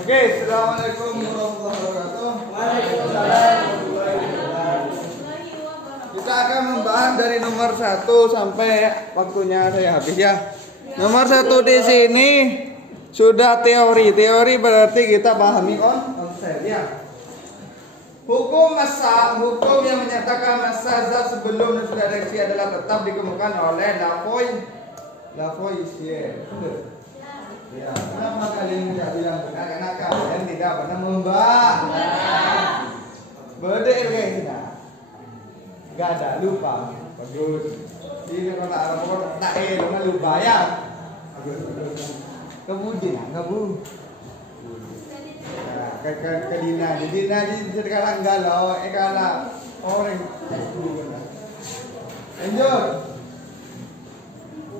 Oke, assalamualaikum warahmatullahi wabarakatuh. Kita akan membahas dari nomor 1 sampai waktunya saya habis ya. Nomor 1 di sini sudah teori. Teori berarti kita pahami konsep ya. Hukum massa, hukum yang menyatakan massa zat sebelum dan sudah reaksi adalah tetap dikemukakan oleh Lavoisier. Ya, kenapa kalian tidak bilang benar? Karena kalian tidak pernah membaca. Beda kayaknya. Gak ada, lupa. Bagus. Ini kalau Arab tak lupa ya. Kemudian, kamu. Ke Dina di sekarang galau, kalah orang. Lanjut.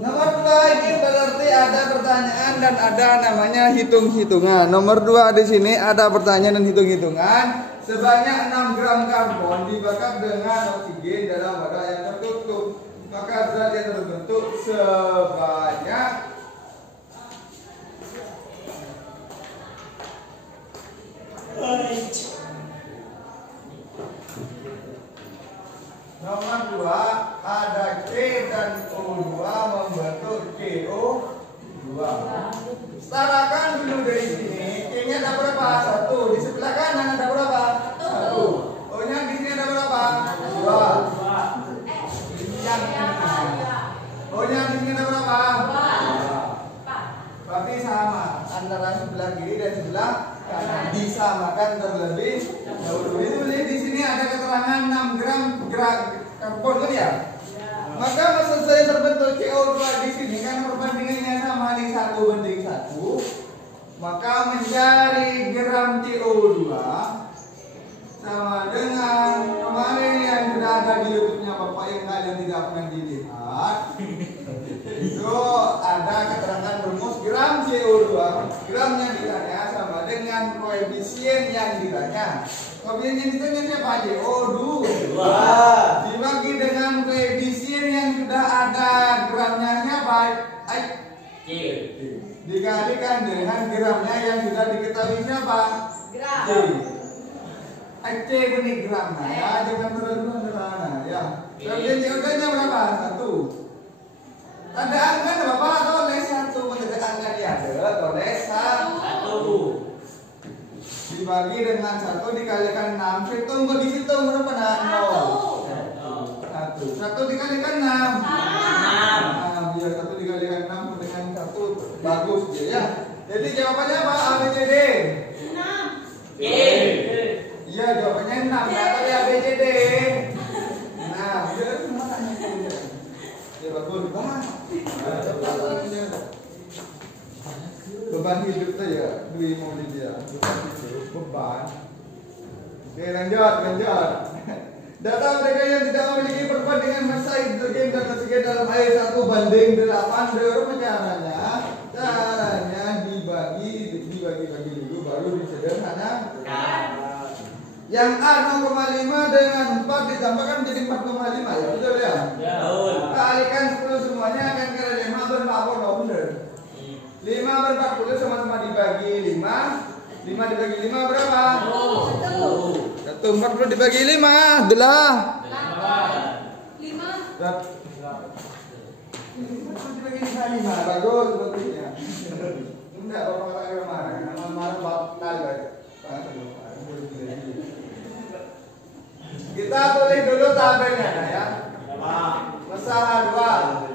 Nomor 2 ini berarti ada pertanyaan dan ada namanya hitung-hitungan. Nomor 2 di sini ada pertanyaan dan hitung-hitungan. Sebanyak 6 gram karbon dibakar dengan oksigen dalam wadah yang tertutup. Maka zat yang terbentuk sebanyak nomor 2 ada C dan O2 membentuk CO2. Setarakan dulu dari sini. C-nya ada berapa? 1. Di sebelah kanan ada berapa? 1. O-nya di sini ada berapa? 2. Yang ini. O-nya di sini ada berapa? 2. Berarti sama antara sebelah kiri dan sebelah kanan. Disamakan terlebih dahulu. Itu di sini ada keterangan 6 gram karbon kan ya? Maka masa saya terbentuk CO2 di sini kan perbandingannya sama di 1:1. Maka mencari gram CO2 sama dengan kemarin yang sudah ada di YouTube-nya Bapak yang kalian tidak pernah dilihat. Itu ada keterangan rumus gram CO2. Gram yang ditanya sama dengan koefisien yang ditanya. Koefisien yang ditanya siapa aja? O2 dibagi dengan koefisien yang sudah ada gramnya siapa? C. Dikalikan dengan gramnya yang sudah diketahui siapa? Gram. C benih gram. Nah, ya, jangan terlalu sederhana ya. Koefisien CO2-nya berapa? 1. Ada angka Bapak atau les 1? Mendadak angka dia ada atau les 1 dibagi dengan 1 dikalikan 6. Hitung kok dihitung berapa? 0. 1 dikalikan 6. 6. Ya 1 dikalikan 6 dengan 1 bagus ya. Jadi jawabannya apa? A B C D. 6. Iya jawabannya 6. Ya tadi A B C D. 6. Ya semua tanya. Ya bagus banget. Beban hidup tuh ya, duit mau dia. Beban. Oke lanjut. Data mereka yang tidak memiliki perbandingan massa hidrogen dan oksigen dalam air 1:8. Bagaimana caranya? Caranya dibagi dulu baru disederhanakan. Yang A 0,5 dengan 4 ditambahkan menjadi 4,5 ya betul ya? Betul. Kalikan 10 semuanya akan kira 5 ber-40 benar. 5 ber-40 sama-sama dibagi 5. 5 dibagi 5 berapa? 1. 40 dibagi 5 adalah 5. 40 dibagi 5 bagus bentuknya. Enggak Bapak kata kemana? Nama batal baik. Kita tulis dulu tabelnya ya. Masalah 2.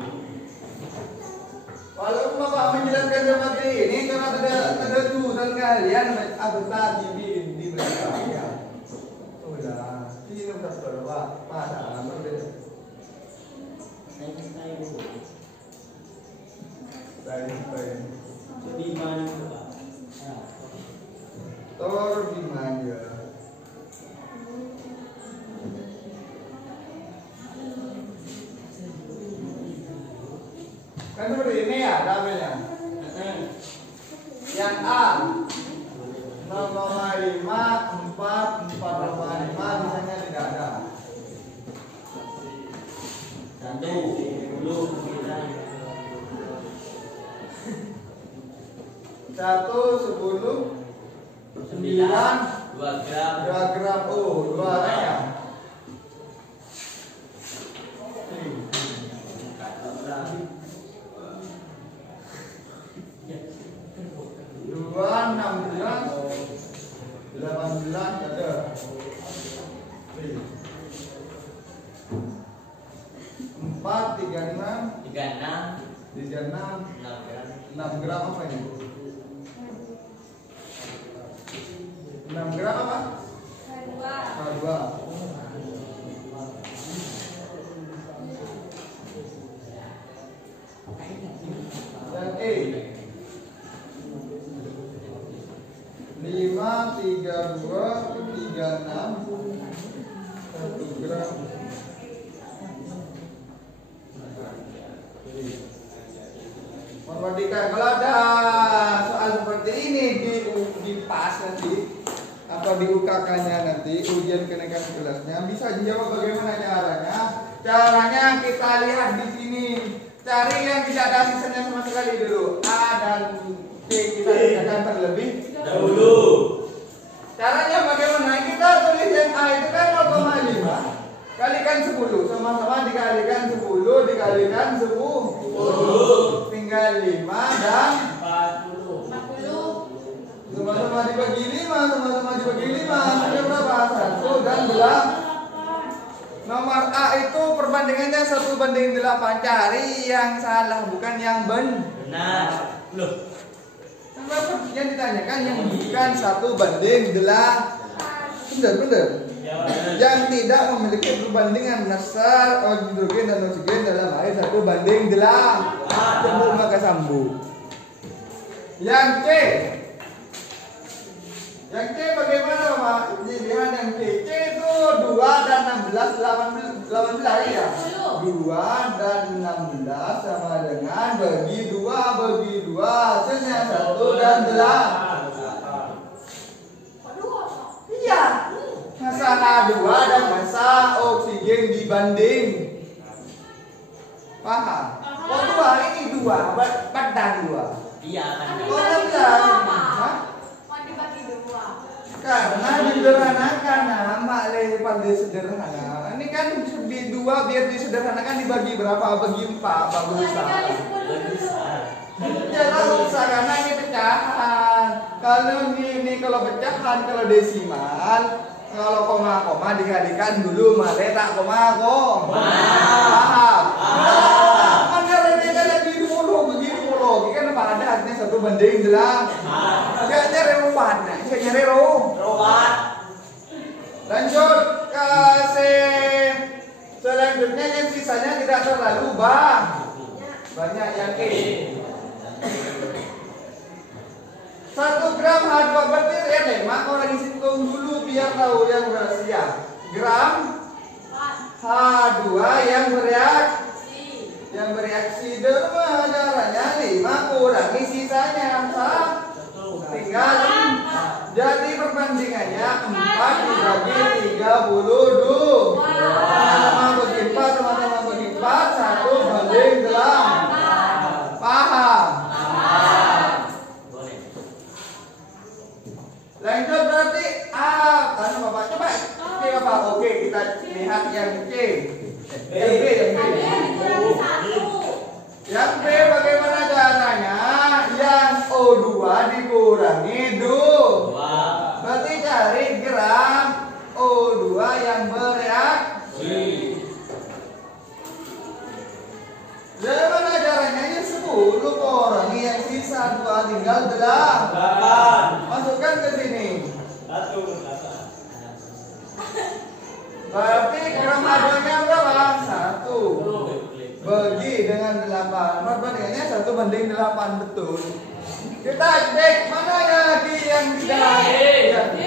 Walaupun Bapak menjelaskan seperti ini karena ada tulisan kalian atau tadi di belakang ya. Udah, ini udah berapa? Masalah berbeda. Baik. Jadi mana Pak? Tor di mana? Kan seperti ini ya tabelnya. Yang A 0,5 4 4,5 misalnya tidak ada. 1 10 2 gram. 2 gram. Oh, 2 ya. Dua 16 18 ada. 4 36 6 gram apa ini? 6 gram apa? K2. Dan E 5 32 36 1 gram. Perhatikan kalau ada soal seperti ini di pas nanti atau di UKK-nya nanti ujian kenaikan kelasnya bisa dijawab bagaimana caranya. Caranya kita lihat di sini. Cari yang tidak ada sisanya sama sekali dulu. A dan B kita kerjakan terlebih dahulu. Caranya bagaimana? Kita tulis yang A itu kan 0,5 kalikan 10, sama-sama dikalikan 10 dikalikan 10 tinggal 5 dan 40. sama-sama dibagi 5 sama-sama dibagi 5 ada berapa? 1 dan 8. Nomor A itu perbandingannya 1:8. Cari yang salah bukan yang benar. Loh, yang ditanyakan yang bukan 1:8. Benar. Yang tidak memiliki perbandingan nasar hidrogen dan oksigen dalam air 1:8. Temu maka sambung. Yang C bagaimana Pak? Pilihan yang C itu 2 dan 16 18 ya. 2 dan 16 sama dengan bagi 2 hasilnya 1 dan 8. Iya. Masa H2 dan masa oksigen dibanding. Paham? Oh 2 ini 2 badan 2. iya kan. Oh enggak. Karena disederhanakan nama paling sederhana. Ini kan di 2 biar disederhanakan dibagi berapa? Bagi 4 bagus. Ya tahu karena ini pecahan. Kalau ini kalau pecahan kalau desimal kalau koma dikalikan dulu male tak koma. Paham? Anda ada di begini kan apa ada artinya 1:8. Kayaknya rewat, kayaknya rewat. Lanjut ke selanjutnya yang sisanya tidak terlalu banyak yang E. 1 gram H2 berarti mak orang hitung dulu biar tahu yang berhasil. Gram H2 yang bereaksi derma caranya 5 kurangi sisanya 1 tinggal jadi perbandingannya 4 dibagi 32 sama-sama bagi 4 1:8. Paham? Lanjut berarti A karena Bapak coba C apa? Oke kita lihat yang C. Yang B. Yang B bagaimana caranya? Yang O2 dikurangi 2. Berarti cari gram O2 yang bereaksi. Bagaimana caranya? Ya 10 kurangi yang sisa 2 tinggal 8. Masukkan ke sini. 1 Berarti gram H2-nya berapa? 1 bagi dengan 8. Perbandingannya 1:8 betul. Kita cek mana yang tidak yang D.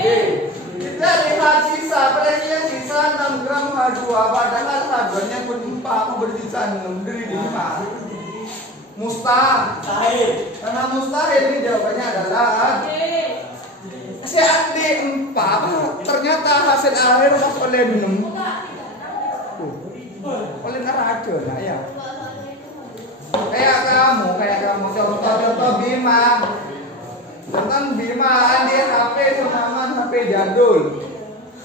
Kita lihat sisa. Pada yang sisa 6 gram H2. Padahal H2-nya pun 4 bersisa 6 dari 5. Mustahil. Karena mustahil ini jawabannya adalah si Andi 4 ternyata hasil akhir oleh 6 oleh neraca lah ya kayak kamu contoh Bima Tentang Bima ambil HP Senaman HP jadul.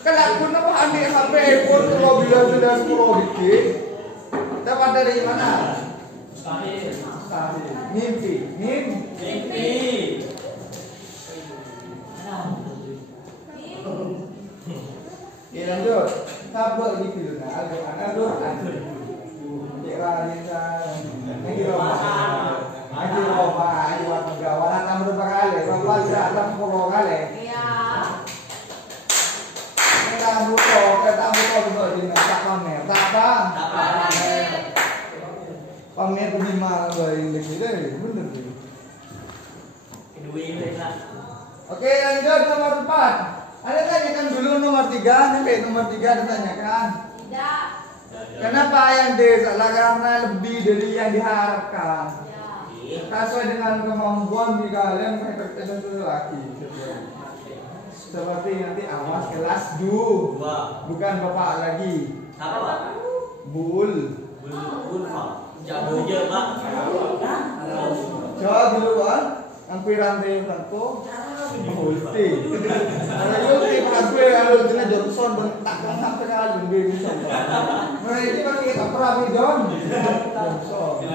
Kan aku kenapa ambil HP iPhone kalau bila sudah 10 bit? Dapat dari mana? Mimpi. Ya lanjut. Sabar gitu nah. Agak pamer Bima bener deh. Oke lanjut nomor 4. Ada tanyakan dulu nomor 3, sampai nomor 3 ditanyakan. Tidak. Kenapa yang salah? Karena lebih dari yang diharapkan. Sesuai dengan kemampuan di kalian menginterpretasi itu lagi. Seperti nanti awas kelas 2. Bukan bapak lagi. Apa? Bul. Jago aja, Pak. Coba dulu, Pak. Ampiran deh satu. Ulti. Kalau ulti aku kalau jelas Johnson bentak sampai kali lebih bisa. Nah ini pakai kita perabi John. Johnson.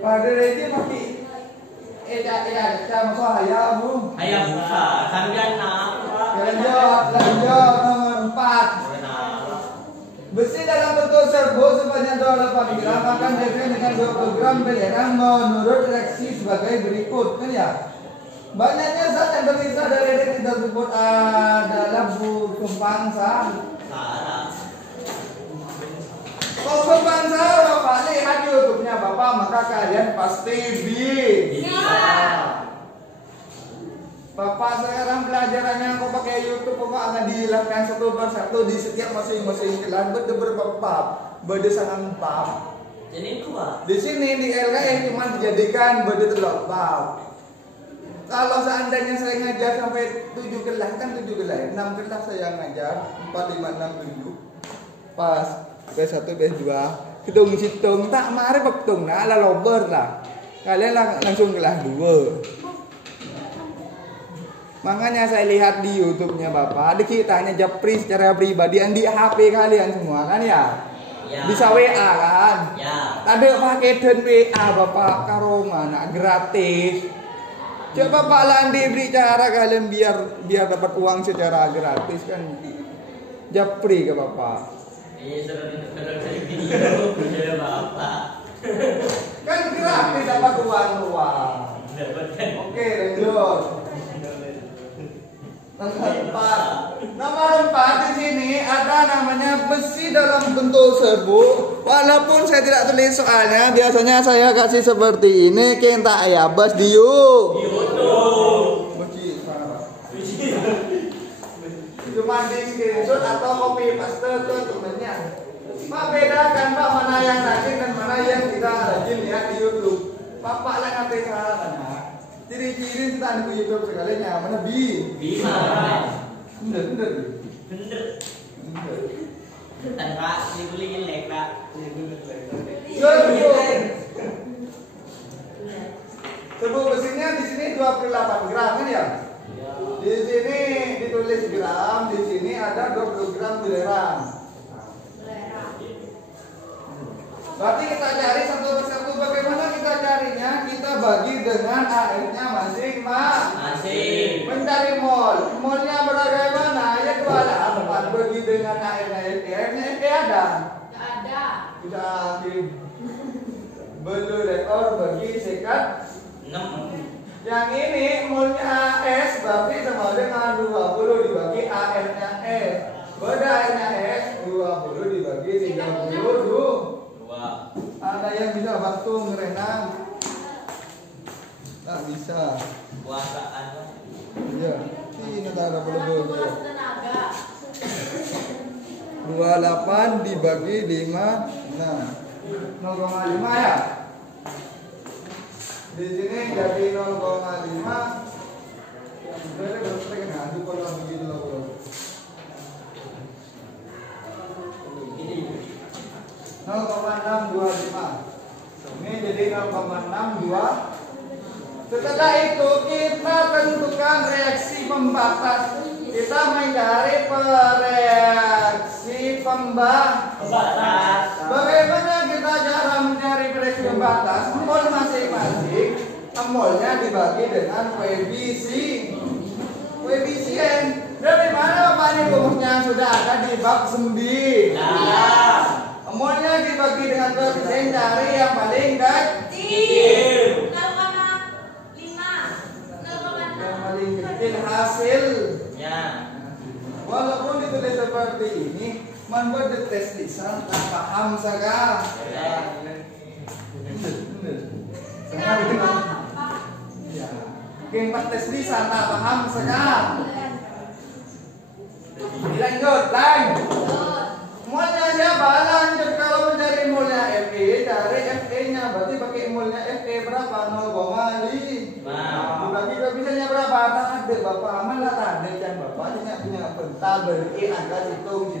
Pada ini pakai sama ayam bu. Ayam buka. Sambil nak. Lanjut nomor 4. Besi dalam bentuk serbu sebanyak 28 gram akan diisi dengan 20 gram belerang menurut reaksi sebagai berikut, kan ya? Banyaknya zat yang terpisah dari reaksi tersebut adalah tumpang sah. Kalau tumpang sah, Bapak lihat YouTube-nya Bapak, maka kalian pasti bisa. Bapak sekarang pelajarannya kok pakai YouTube Bapak akan dihilangkan satu persatu di setiap masing-masing kelas beberapa bab, berdasarkan bab. Jadi itu Pak. Di sini di LKS cuma dijadikan berdasarkan bab. Kalau seandainya saya ngajar sampai 7 kelas kan 7 kelas, 6 kelas saya ngajar 4, 5, 6, 7. Pas B1, B2, hitung tak mari bektung nah ala lober lah. Kalian langsung kelas 2. Makanya saya lihat di YouTube-nya Bapak, ada kitanya japri secara pribadi yang di HP kalian semua kan ya? Ya. Bisa WA kan? Ya. Ada pakai dan WA Bapak karoma nak gratis. Coba Pak Landi beri cara kalian biar dapat uang secara gratis kan? Japri ke Bapak. Iya seperti video Bapak. Kan gratis dapat uang. Oke lanjut. Nomor 4 di sini ada namanya besi dalam bentuk serbu. Walaupun saya tidak tulis soalnya, biasanya saya kasih seperti ini. Kita ya bas di YouTube. Cuma di screenshot atau copy paste tuh temennya. Pak bedakan Pak mana yang rajin dan mana yang tidak rajin ya di YouTube. Bapak lah ngerti caranya. Ciri-ciri kita di YouTube sekalinya mana Bima. Bener. Tanpa dibeli jelek Pak. Serbu besinya di sini 28 gram kan ya? Di sini ditulis gram, di sini ada 20 gram belerang. Berarti kita cari satu persatu. Bagaimana kita carinya? Kita bagi dengan AR-nya masing-masing. Mencari mol. Molnya bagaimana? Ya 28 bagi dengan AR-nya. AR-nya ada? Tidak ada. Tidak. Belu rekor bagi sekat 6. Yang ini molnya S berarti sama dengan 20 dibagi AR-nya S. Beda AR-nya S 20 dibagi 32. Ada yang bisa bantu ngerenang? Tak bisa. Puasaan. Iya. Ini ada belum. 28 dibagi 5, 0,5 ya. Di sini jadi 0,5. Berarti berapa kena? Aduh kalau begitu loh. 0,625. Ini jadi 0,62. Setelah itu kita tentukan reaksi pembatas. Kita mencari reaksi pembatas. Bagaimana kita cara mencari reaksi pembatas? Mol masing-masing, molnya dibagi dengan koefisien. Dari mana Pak ini rumusnya sudah ada di bab 9. Molnya dibagi dengan koefisien, cari yang paling kecil. 0,5. Yang paling kecil hasilnya. Walaupun ditulis seperti ini, membuat tes lisan tak paham saja. Mungkin pas tes lisan tak paham saja. Lanjut, molnya siapa? Lanjut, kalau mencari molnya Fe, cari Fe-nya. Berarti pakai molnya Fe berapa? 0,5. Dibagi koefisiennya berapa? Tak ada Bapak, aman lah tak ada. Kan Bapak punya bentar beri angka hitung.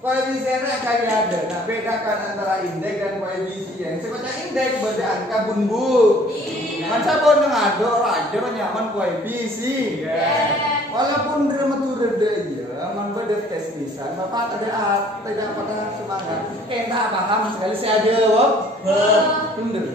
Koefisiennya kayak ada. Nah, bedakan antara indeks dan koefisien. Sebenarnya indeks beda angka bunbu. Masa pun ngado raja nyaman koefisien. Walaupun dramaturg dia, membuat tes lisan, Bapak tidak pada semangat. Tak paham sekali saya jawab. Bener.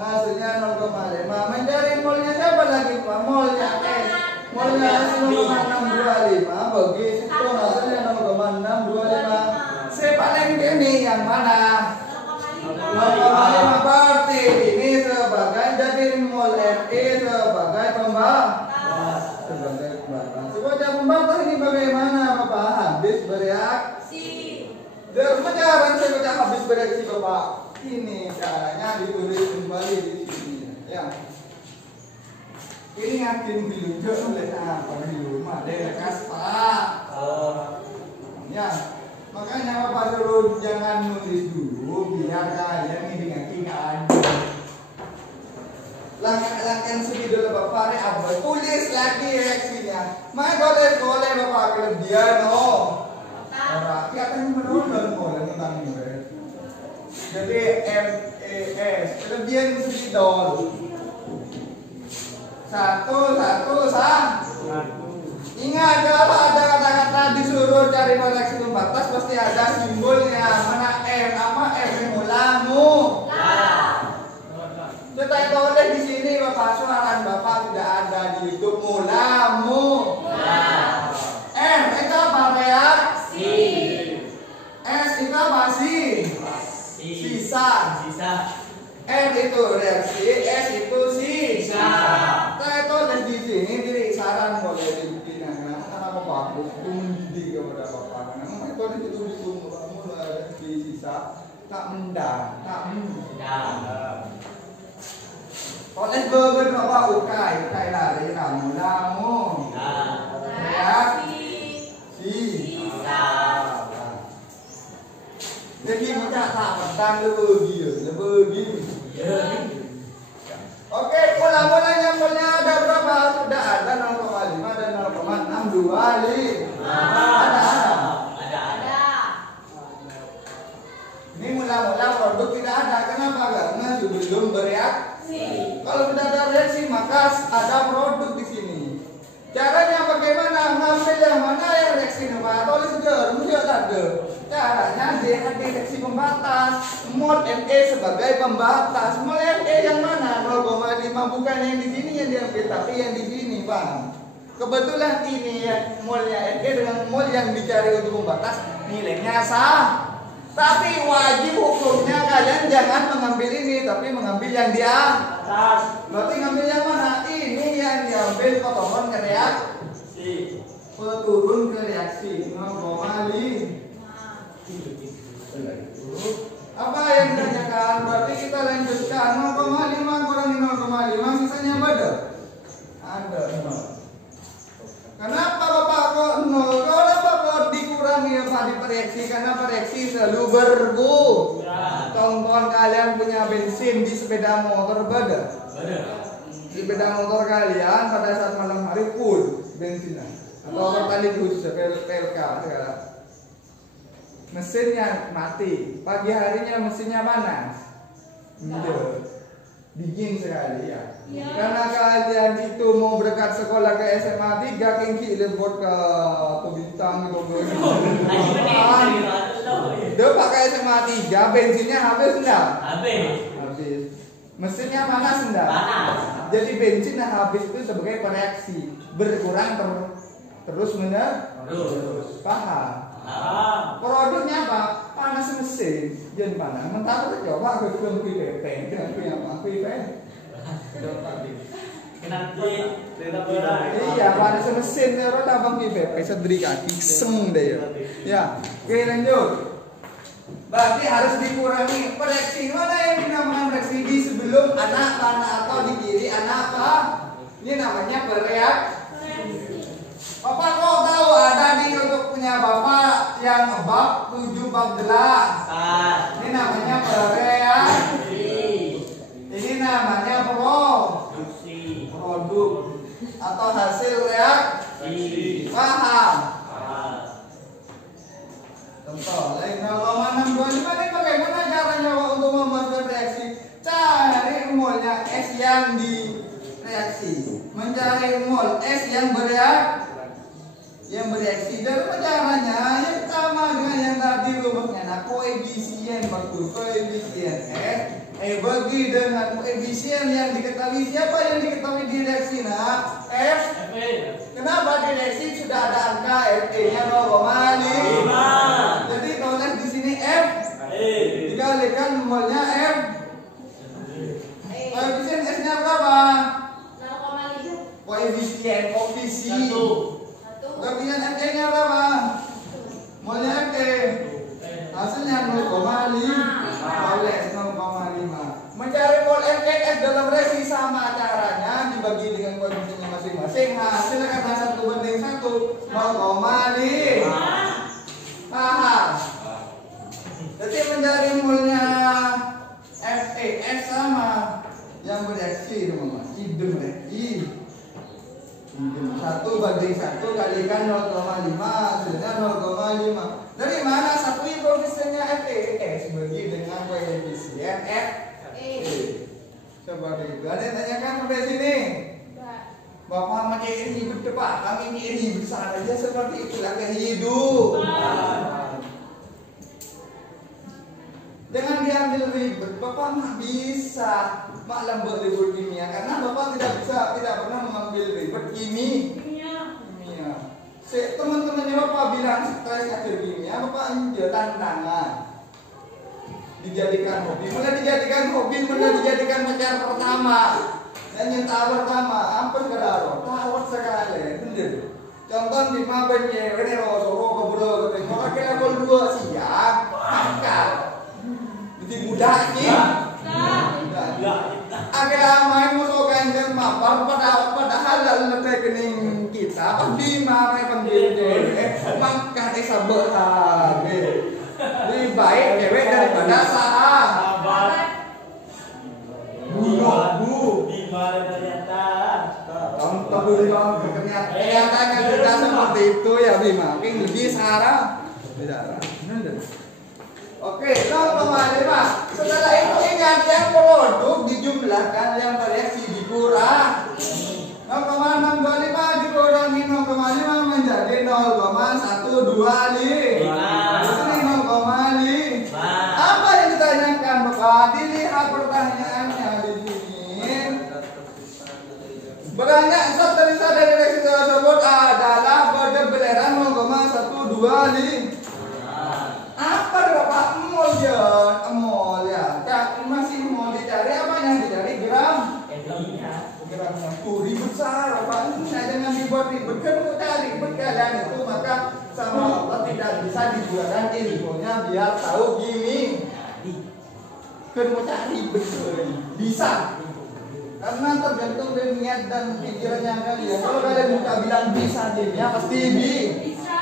Hasilnya 0,5. Mencari molnya siapa lagi Pak? Molnya S. Molnya S 0,625 bagi situ hasilnya 0,625. Sepaling ini yang mana? 0,5 berarti ini sebagai jadi mol Fe sebagai pembatas. Sebagai pembatas ini bagaimana Bapak? Habis bereaksi. Cara saya baca habis bereaksi Bapak. Ini caranya ditulis kembali di sini. Ya. Ini yakin dulu oleh apa dulu? Ada Pak. Ya. Makanya Bapak suruh jangan nulis dulu biar kalian ingat-ingat. Langkah-langkah sedih dulu Bapak apa? Tulis lagi reaksinya. Boleh Bapak kelebihan orang katanya menurun boleh tentang ini. Jadi MES kelebihan sedidol. Satu. Ingat kalau ada kata-kata disuruh cari reaksi pembatas pasti ada simbolnya. Mana M? Apa M? Mulamu. Kita boleh di sini Bapak suaran Bapak tidak ada di YouTube mulamu. M itu apa reaksi? S itu apa sih? Sisa. R itu reaksi, S itu sisa. Kita tulis di sini diri saran boleh dibikin karena bagus di kepada Bapak. Karena itu di sisa tak mendang. Tulis beberapa ukai lari namu. Reaksi sisa. Jadi macam tak petang lebih. Oke, pola-polanya ada berapa? Sudah ada 0,5 dan 0,625. Ada. Ini mula-mula produk tidak ada. Kenapa? Karena sebelum bereaksi. Kalau sudah ada reaksi maka ada produk di sini. Caranya bagaimana? Ngambil yang mana yang reaksi apa? Tulis juga ada. Caranya reaksi pembatas. Mol Fe sebagai pembatas. Mol Fe yang mana? 0,5 bukan yang di sini yang diambil, tapi yang di sini, Bang. Kebetulan ini ya molnya Fe dengan mol yang dicari untuk pembatas nilainya sah. Tapi wajib hukumnya kalian jangan mengambil ini, tapi mengambil yang di atas. Berarti ngambil yang mana? Ini yang diambil potongan ke reaksi. Turun ke reaksi 0,5. Apa yang ditanyakan? Berarti kita lanjutkan 0,5 kurangi 0,5 sisanya beda. Ada 0. Kenapa Bapak kok 0? Kenapa kok dikurangi Bapak di reaksi? Karena reaksi selalu berbu. Tonton kalian punya bensin di sepeda motor beda. Di sepeda motor kalian pada saat malam hari full bensinnya. Atau tadi khusus PLK sekarang. mesinnya mati, pagi harinya mesinnya panas, dingin sekali ya. Karena kalian itu mau berangkat sekolah ke SMA 3 kengki lebot ke Bintang Udah pakai SMA 3 bensinnya habis enggak? Habis. Mesinnya panas enggak? Panas. Jadi bensinnya habis itu sebagai pereaksi berkurang terus menerus. Paham? Produknya apa? Panas mesin, jangan panas. Mentara kita coba ke film PPP, dengan apa? PPP. Iya, panas mesin terus abang PPP sedri kaki seng deh ya. Ya, oke lanjut. Berarti harus dikurangi pereaksi. Mana yang dinamakan pereaksi di sebelum anak panah atau di kiri anak apa? Ini namanya pereaksi. Bapak kok tahu ada di untuk punya bapak yang bab 7 bab 8. Ini namanya pereaksi. Ini namanya produk atau hasil reaksi. Paham? Contoh, lain 0,625 ini bagaimana caranya untuk membuat reaksi? Cari molnya S yang direaksi, mencari mol S yang bereaksi. Dan caranya yang sama dengan yang tadi rumusnya. Nah, koefisien waktu koefisien S bagi dengan koefisien yang diketahui. Siapa yang diketahui di reaksi? Nah, F. Kenapa di reaksi sudah ada angka F-nya 0,5. Jadi tulis di sini F dikalikan molnya F. Koefisien S-nya berapa? 0,5. Koefisien Koefisien F-nya berapa? Molnya F. Hasilnya 0,5. Mencari mol F dalam reaksi sama caranya dibagi dengan koefisiennya masing-masing. Hasilnya karena 1:1 0,5. Paham? Jadi mencari molnya F sama yang bereaksi teman-teman. Idem reaksi. 1:1 kalikan 0,5 hasilnya 0,5. Dari mana satu koefisiennya F bagi dengan koefisien F. Coba itu. Ada yang tanyakan sampai sini? Bapak pakai ini berdebat, kami ini besar aja seperti itulah hidup. Jangan diambil ribet. Bapak nggak bisa maklum berlibur kimia karena bapak tidak pernah mengambil ribet kimia. Teman-temannya bapak bilang stres akhir kimia, bapak ambil tantangan. Dijadikan hobi, mana dijadikan pacar pertama dan cinta pertama, ampun kadaro, tawat sekali, bener. Contoh di maben cewek ini rosoro keburu keburu, kalau kita level 2 siap, angkat, jadi budak sih. Akhirnya main musuh ganjil mapar padahal lebih kening kita, bima main panggil maka sabar. Lebih baik cewek daripada sahabat. Kenyataannya sudah seperti itu ya Bima. Mungkin lebih Sarah. Oke, 0,5. Setelah itu ingat yang produk dijumlahkan yang bereaksi dikurang. 0,625 dikurangi 0,5 menjadi 0,125. Apa yang ditanyakan Bapak? Dilihat pertanyaannya di sini. Banyak satu dari reaksi tersebut adalah belerang 0,125. Apa Bapak? Mol ya. Masih mau dicari apa yang dicari gram? Gramnya. Ribet salah Bapak. Jangan dibuat ribet. Kan untuk cari ribet kalian itu maka sama Allah tidak bisa digunakan ilmunya biar tahu gini. Kan mau cari betul bisa. Karena tergantung dari niat dan pikirannya kalian. Kalau kalian buka bilang bisa dia pasti bisa.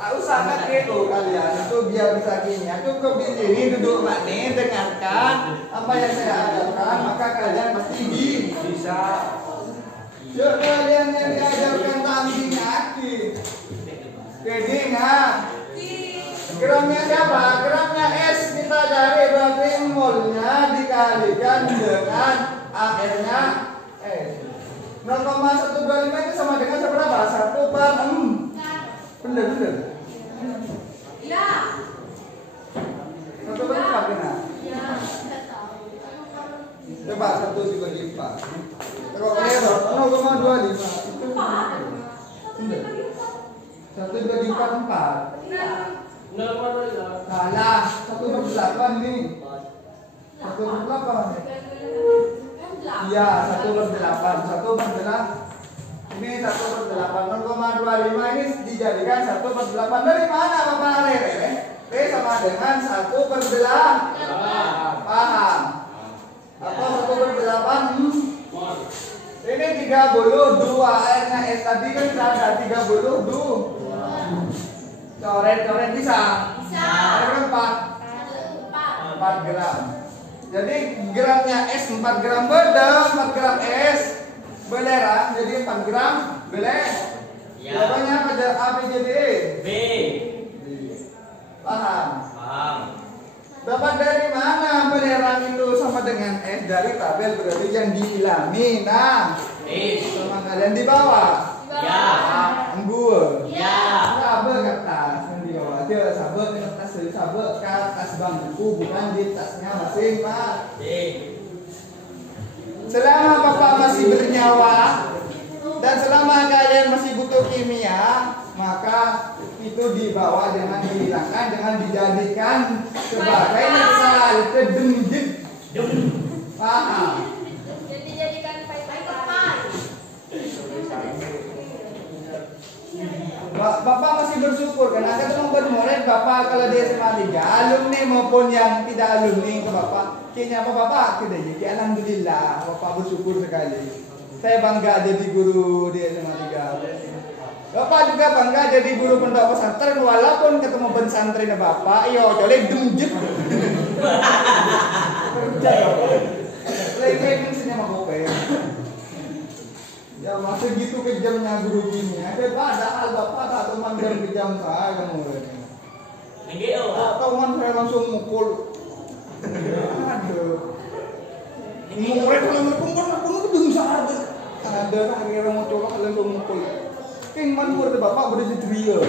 Tak usah pakai itu kalian itu biar bisa gini. Cukup di sini duduk manis dengarkan apa yang saya ajarkan maka kalian pasti bisa. Yuk kalian yang diajarkan tanding aki. Keding ha. Gramnya siapa? Gramnya S kita cari berarti molnya dikalikan dengan akhirnya S. 0,125 itu sama dengan seberapa? 1/6. Bener. Iya. 1/4 benar. Iya. Coba 1 dibagi 4. Kalau kalian 0,25 itu bener. 1 dibagi 4 4. Salah. 1/8 nih. 1/8. Iya, 1/8. 1/8. Ini 1/8. 0,25 ini dijadikan 1/8. Dari mana Bapak Rere? T sama dengan 1/8. Paham? Atau 1/8? Ini 32. Airnya S tadi kan ada 32. Coret bisa? Bisa. Ada berapa? 4 gram. Jadi gramnya S 4 gram beda, 4 gram S belerang jadi 4 gram beler. Ya. Jawabannya pada A, B, C, D, E. B. Paham? Paham. Dapat dari mana belerang itu sama dengan S? Dari tabel berarti yang diilami. Nah, sama kalian di bawah. Ya. Anggur. Ya. Sabe kertas yang di bawah aja, sabe kertas dari sabe ke atas bangku, bukan di tasnya masing Pak. D. Selama Bapak masih bernyawa dan selama kalian masih butuh kimia, maka itu dibawa jangan dihilangkan, jangan dijadikan sebagai misal kedemjit. Paham? Jadi jadikan pai-pai. Bapak masih bersyukur karena ketemu murid Bapak kalau dia SMA 3, alumni maupun yang tidak alumni ke Bapak. Kayaknya apa Bapak? Kita alhamdulillah, Bapak bersyukur sekali. Saya bangga jadi guru di SMA 3. Bapak juga bangga jadi guru pondok pesantren walaupun ketemu pesantren Bapak, iyo colek demjet. Kerja Bapak. Lagi sini sama kopi. Ya masih gitu kejamnya guru kimia. Padahal Bapak tak teman dan kejam saya kamu. NGO. Teman saya langsung mukul. Aduh. Murid kalau berkumpul aku bisa ada akhirnya mau coba langsung mukul. King man murid Bapak berisi trio.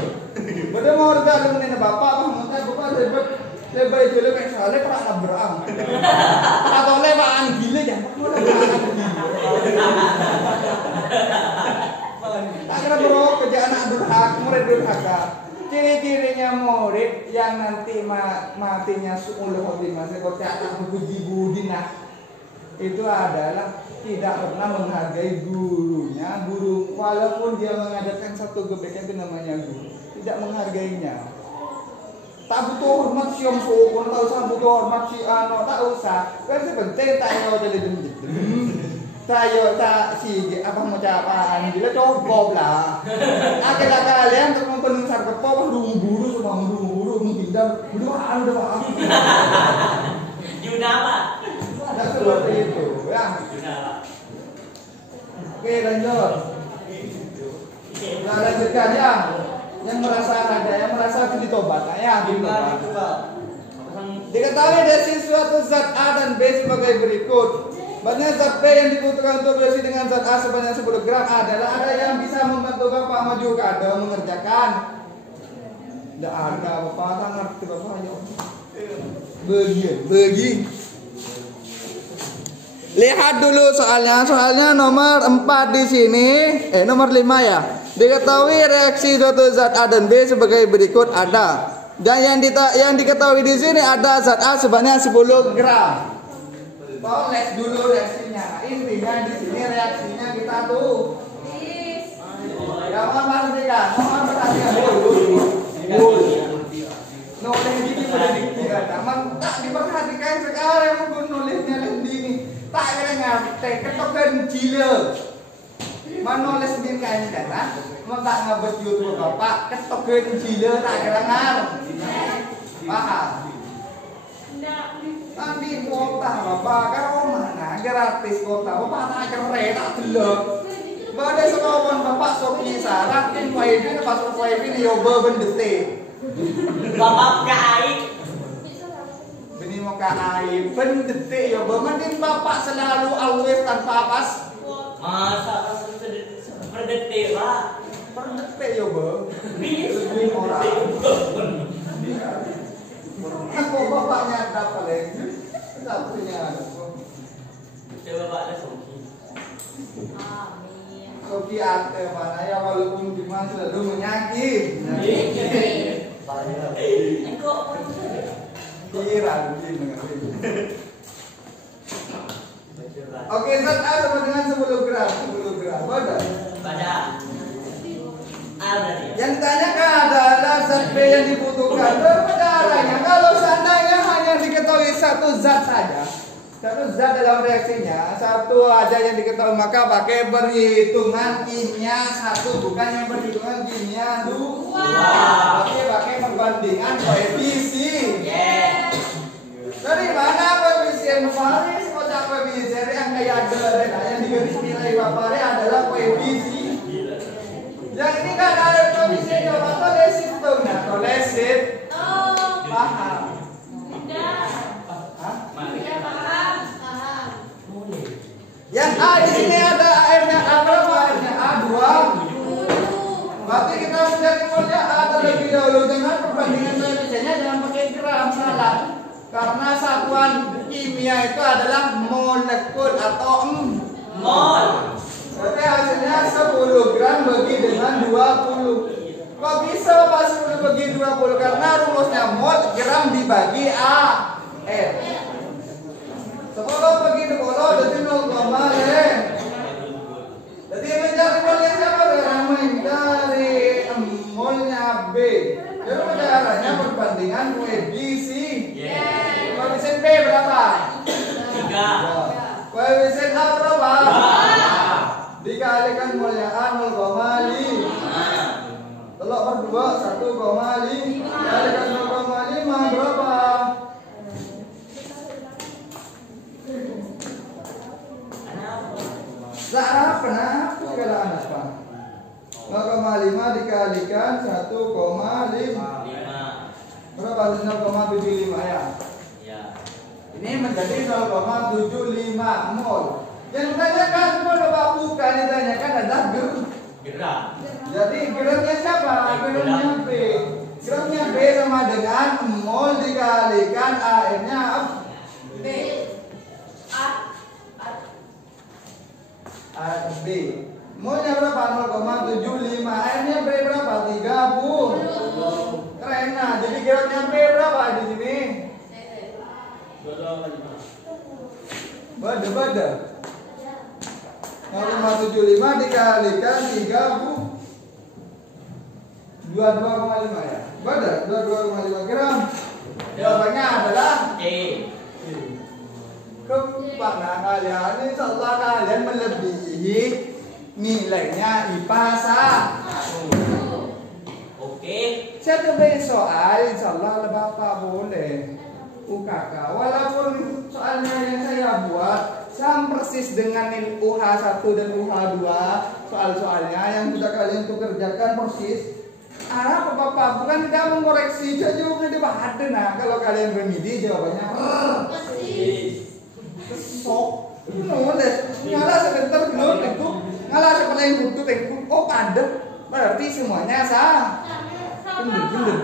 Pada mau ada alumni Bapak, Bapak hebat. Lebar jelek kayak soalnya pernah nabrang. Atau lebaran gila jangan. Akhirnya bro kerja anak durhaka, murid durhaka. Ciri-cirinya murid yang nanti matinya seumur khotimah seperti anak berpuji budina itu adalah tidak pernah menghargai gurunya. Guru walaupun dia mengadakan satu kebaikan itu namanya guru, tidak menghargainya. Tak butuh hormat si om sokon, tak usah butuh hormat si ano, tak usah. Kan sebentar tak yo jadi demit. Saya tak si apa ucapan gila cukup lah. Akhirnya kalian untuk mempenuhi ke bawah buru menghindar udah paham. Yuna apa? Tidak seperti itu ya. Yuna apa? Oke lanjut. Nah lanjutkan ya. Yang merasa ada, yang merasa ditobat, ya ditobat. Diketahui dari suatu zat A dan B sebagai berikut. Banyak zat B yang dibutuhkan untuk bereaksi dengan zat A sebanyak 10 gram adalah ada yang bisa membantu Bapak maju ke ada mengerjakan. Tidak ada Bapak tak ngerti Bapak ya. Bagi. Lihat dulu soalnya nomor 4 di sini, nomor 5 ya. Diketahui reaksi suatu zat A dan B sebagai berikut ada. Dan yang diketahui di sini ada zat A sebanyak 10 gram. Tulis dulu reaksinya. Intinya di sini reaksinya kita tuh. Ya mohon perhatikan, dulu. Nulis gini sudah dikira. Namun tak diperhatikan sekarang pun nulisnya ini. Tak kira ngerti, ketokan gila. Menulis min kain kana, tak ngabet YouTube Bapak, ketokan gila tak kira ngerti. Paham? Nanti kota Bapak, kau mana gratis kota Bapak tak kira tak delok. Bade sekawan bapak sopi sarah tin wifi pas wifi ni yoba bendete. Bapak kai. Beni mau ka air bendete yoba mending bapak selalu always tanpa pas. Masa perdetik pak. Bendete yoba. Lebih orang. Aku bapaknya ada paling. Satunya ada. Coba pak ada soki. Amin. Sopi ate mana ya walaupun di mana selalu menyakit. Engkau Kira begini. Oke, zat A sama dengan 10 gram. 10 gram. Pada. pada ada dia. Yang ditanyakan adalah zat B yang dibutuhkan. Perbedaannya kalau seandainya hanya diketahui satu zat saja, satu zat dalam reaksinya, satu aja yang diketahui, maka pakai perhitungan kimia satu, bukan yang perhitungan kimia dua. Tapi pakai perbandingan koefisien. Dari mana koefisien Faris? Kota koefisien yang kayak ada yang digaris nilai Bapak adalah koefisien. Yang ini kan ada koefisien yang tolesit tuh, nah tolesit. Paham? Hah? Yang A di sini ada airnya A berapa? Airnya A2. Berarti kita mencari molnya A terlebih dahulu. Dengan perbandingan koefisiennya jangan pakai gram, salah. Karena satuan kimia itu adalah molekul atau Mol. Berarti hasilnya 10 gram bagi dengan 20. Kok bisa pas 10 bagi 20? Karena rumusnya mol gram dibagi A. 10 bagi 20 jadi 0,5. Jadi mencari molnya siapa? Mencari molnya B. Jadi caranya perbandingan koefisien. Koefisien B berapa? 3. Koefisien A berapa? 2. Dikalikan molnya A 0,5. Telok berdua 1,5. Dikalikan 0,5 berapa? Lah kenapa keadaan apa? 0,5 dikalikan 1,5 berapa? 0,75 ya. Ya. Ini menjadi 0,75 mol. Yang ditanyakan mol Bapak bukan ditanyakan adalah Gerak. Jadi gramnya siapa? Gramnya B. Gramnya B sama dengan mol dikalikan airnya B. air B. Molnya berapa? 0,75. Airnya B berapa? 30. Keren. Nah, jadi gramnya B berapa di sini? Bada. 0,75 dikalikan 30. 22,5 ya. Bada 22,5 gram. Jawabannya adalah kepada kalian insya Allah kalian melebihi nilainya IPA 1. Oke. Saya coba soal insya Allah Bapak boleh UKK. Walaupun soalnya yang saya buat sama persis dengan UH1 dan UH2 soal-soalnya yang sudah kalian tuh kerjakan persis. Apa Bapak bukan tidak mengoreksi jawabnya dia ada. Nah kalau kalian remedi jawabannya sok nulis nyala sebentar belum itu ngalah seperti yang butuh tengku oh padat berarti semuanya sah bener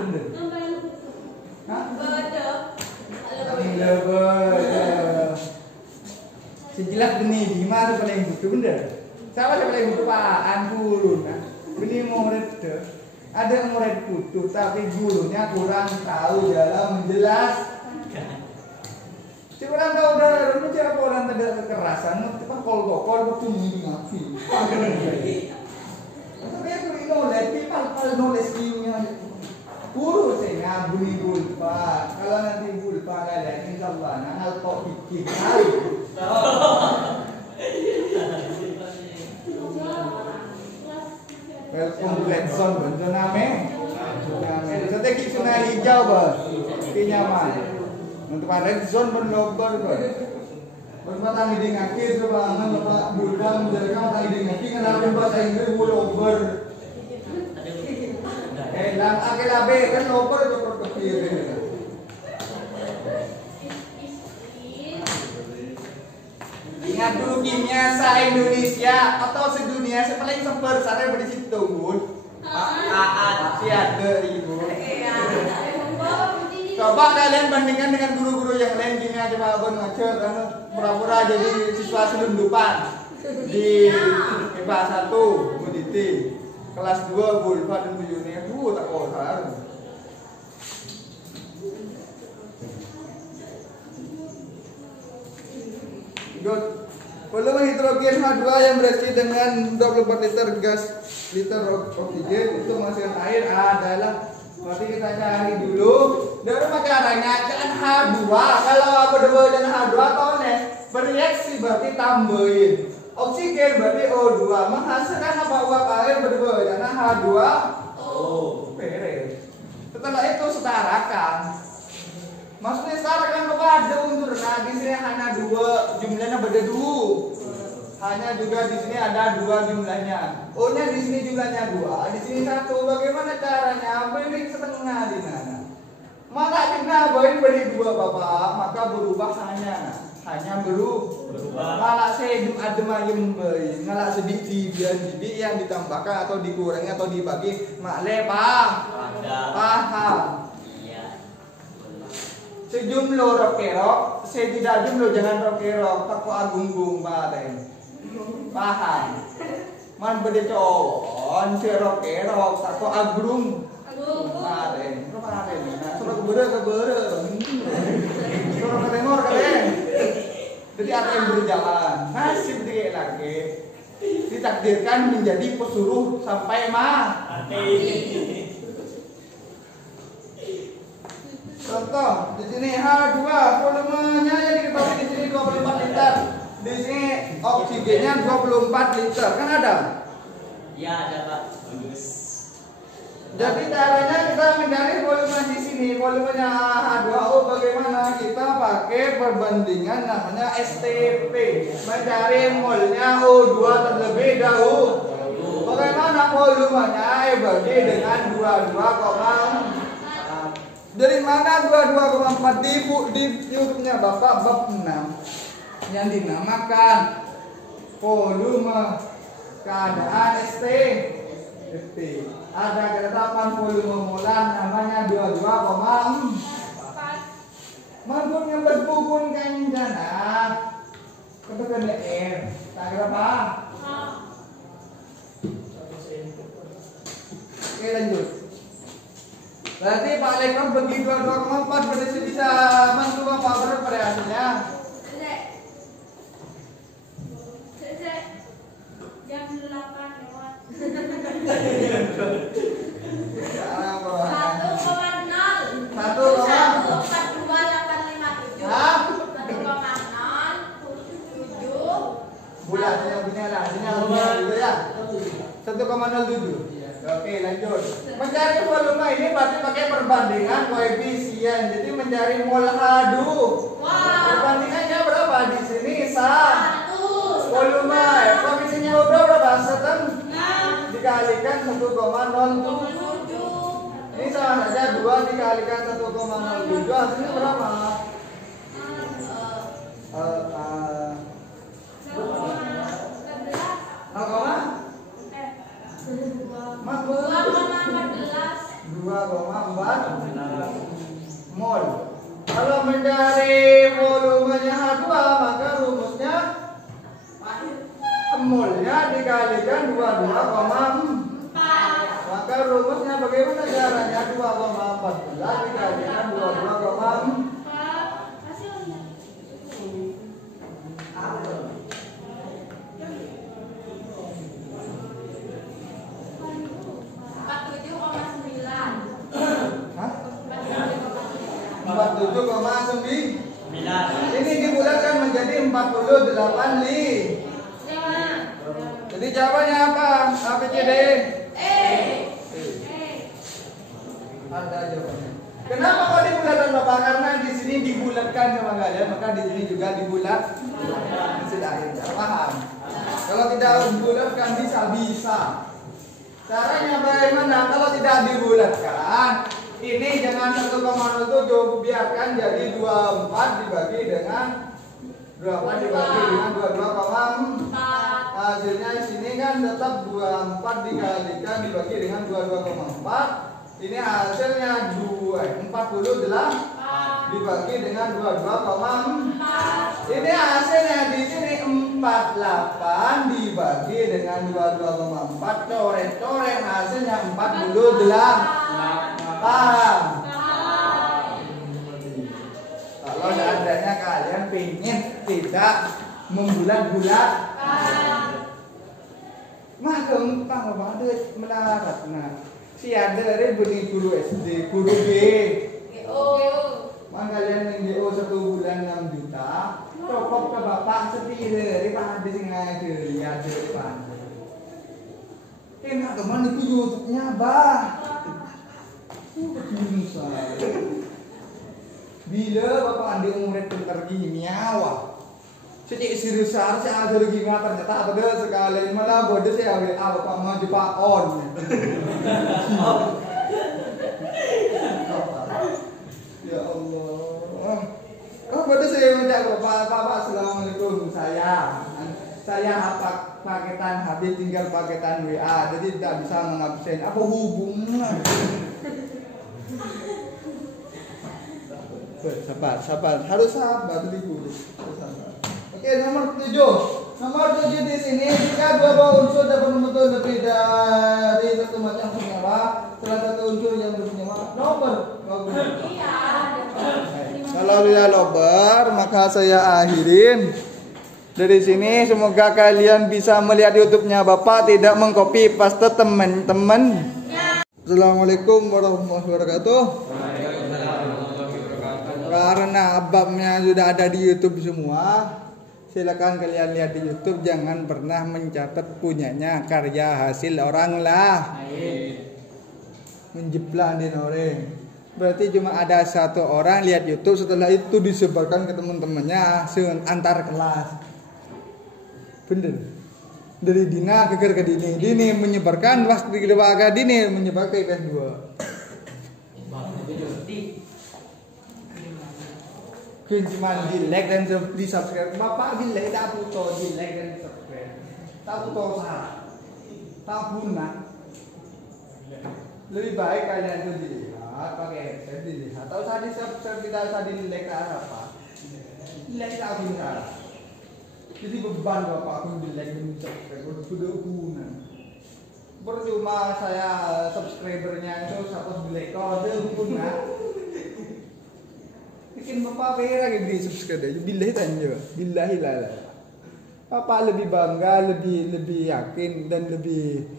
hah sejelas benih di mana paling butuh bener siapa yang paling butuh Pak guru nah benih murid ada murid butuh tapi gurunya kurang tahu dalam menjelaskan. Kurang tahu udah lu cara orang tidak kekerasan, apa kol betul ini ngapi. Tapi aku ini knowledge, people knowledge nya. Guru saya ngabuni bulpa. Kalau nanti bulpa kalian insyaallah hal kok bikin hari. Welcome to Red Zone, bentuk name. Strategi zona hijau bos, nyaman. Untuk red zone berlomba Bermatang ide ngaki sebangan Bapak Buddha menjelaskan matang ide ngaki kenapa bahasa Inggris over. Lang akelabe kan over itu kecil. Ingat dulu kimia se-Indonesia atau sedunia saya paling semper saya beri situ bun. Si ada ibu. Coba kalian bandingkan dengan guru-guru yang lain kimia coba abang ngajar karena pura-pura jadi siswa selundupan di IPA 1 Muditi kelas 2 Bulfa dan Buyuni tak kotor. Good. Volume hidrogen H2 yang berisi dengan 24 liter gas liter oksigen itu menghasilkan air adalah berarti kita cari dulu dari caranya kan H2 kalau berdua dengan H2 tahu nih bereaksi berarti tambahin oksigen berarti O2 menghasilkan apa uap air berdua dengan H2O beres. Setelah itu setarakan. Maksudnya sekarang kan Bapak ada unsur. Nah, di sini hanya 2, jumlahnya beda dulu. Hanya juga di sini ada 2 jumlahnya. O-nya di sini jumlahnya 2, di sini 1. Bagaimana caranya? Beri setengah di mana? Mana dinabain beri 2 Bapak, maka berubah hanya berubah. Ngalak sedem adem ayem beri, ngalak sedikit yang ditambahkan atau dikurangi atau dibagi. Makle paham. Sejumlah rokerok, tidak jumlah jangan rokerok, takut agung-gung baten. Paham? Man bede cowon, si rokerok, takut agung baten. Paham? Nah, suruh kebere. Suruh ketengor kalian. Jadi ada yang berjalan, nasib dia lagi ditakdirkan menjadi pesuruh sampai mati. Contoh, di sini H2 volumenya yang diketahui di sini 24 liter. Di sini oksigennya 24 liter. Kan ada? Ya, ada Pak. Jadi caranya kita mencari volume di sini, volumenya H2O bagaimana? Kita pakai perbandingan namanya STP. Mencari molnya O2 terlebih dahulu. Bagaimana volumenya? Bagi dengan 22, dari mana 22,4 di YouTube-nya Bapak bab 6 yang dinamakan volume keadaan ST. Ada ketetapan volume molar namanya 22,4. Mantul yang berbukun kanjana. Ketekan R. Tak berapa? Oke lanjut. Berarti Pak Lekon bagi 22,4 berarti bisa mantul Bapak berapa ya hasilnya? Jam 8 lewat. 1,04285. Bulannya punya lah, gitu ya. 1,07. Oke lanjut. Mencari volume ini berarti pakai perbandingan koefisien. Jadi mencari mol H2. Perbandingannya berapa? Di sini 1. Volume koefisiennya berapa? 1 dikalikan 1,07. Ini sama saja 2 dikalikan 1,07 hasilnya berapa? 2,14 mol. Kalau mencari volumenya H2 maka rumusnya molnya dikalikan 22,4. Maka rumusnya bagaimana caranya? 2,14 dikalikan 22,4. Ini dibulatkan menjadi 48 li. Jadi jawabannya apa? ABCD. Ada jawabannya. Kenapa kok dibulatkan Bapak? Karena di sini dibulatkan sama kalian, maka di sini juga dibulat. Sudah akhirnya paham. Kalau tidak dibulatkan bisa. Caranya bagaimana? Kalau tidak dibulatkan, ini jangan 1,07 biarkan jadi 24 dibagi dengan 22,4. Hasilnya di sini kan tetap 24 dikalikan dibagi dengan 22,4. Ini hasilnya 48 dibagi dengan 22,4. Ini hasilnya di sini 48 dibagi dengan 22,4. Coret-coret hasilnya 48. Paham? Kalau seandainya kalian pengen tidak membulat-bulat, mah gampang banget melarat. Nah, si ada beli guru SD, guru B. Mah kalian yang GO 1 bulan 6 juta, cokok ke bapak sendiri, pada sing aja lihat di depan. Enak teman itu YouTube-nya bah. Bila bapak andi umur pintar gini nyawa. Sejak serius saya ada lagi ternyata ada sekali malah bodoh saya bapak mau jumpa on. Ya Allah. Oh bodoh saya minta bapak assalamualaikum saya hafal paketan habis tinggal paketan WA jadi tidak bisa mengabsen apa hubungan. Sabar harus sabar dulu. Oke, nomor 7 di sini jika dua unsur dapat membentuk lebih dari satu macam senyawa, salah satu unsur yang bersenyawa lober. Kalau dia lober, maka saya akhirin dari sini. Semoga kalian bisa melihat YouTube-nya Bapak, tidak mengcopy paste teman-teman. Assalamualaikum warahmatullahi wabarakatuh. Karena ababnya sudah ada di YouTube semua, silakan kalian lihat di YouTube. Jangan pernah mencatat punyanya, karya hasil orang lah. Menjeplah di orang. Berarti cuma ada satu orang lihat YouTube, setelah itu disebarkan ke teman-temannya antar kelas. Bener. Dari Dina ke Dini, Dini menyebarkan pas di keluarga Dini menyebar ke kelas 2. Cuma di like dan di subscribe. Bapak di like tak butuh di like dan subscribe. Tak butuh salah. Tak guna. Lebih baik kalian itu dilihat pakai headset dilihat. Atau saya di subscribe tidak usah di like apa. Di like tak guna. Jadi beban bapak aku di like dan subscribe sudah guna. Percuma saya subscribernya itu satu di like kalau ada guna. Bikin bapak pera gitu subscribe aja. Billahi tanya, billahi lala. Bapak lebih bangga, lebih yakin dan lebih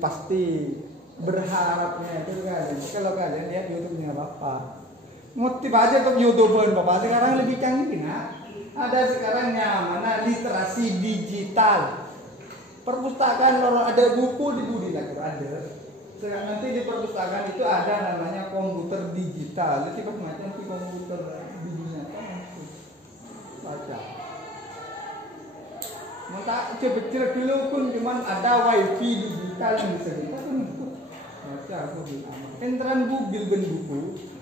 pasti berharapnya itu kalian. Kalau kalian lihat YouTube-nya bapak, motiv aja untuk YouTuber bapak sekarang lebih canggih nah. Ada sekarang yang mana literasi digital. Perpustakaan kalau ada buku di budi lagi ada. Sekarang nanti di perpustakaan itu ada namanya komputer digital. Itu macam si komputer digital baca. Maka coba dulu pun cuman ada wifi digital yang bisa kita pun baca aku bilang. Enteran Google ben buku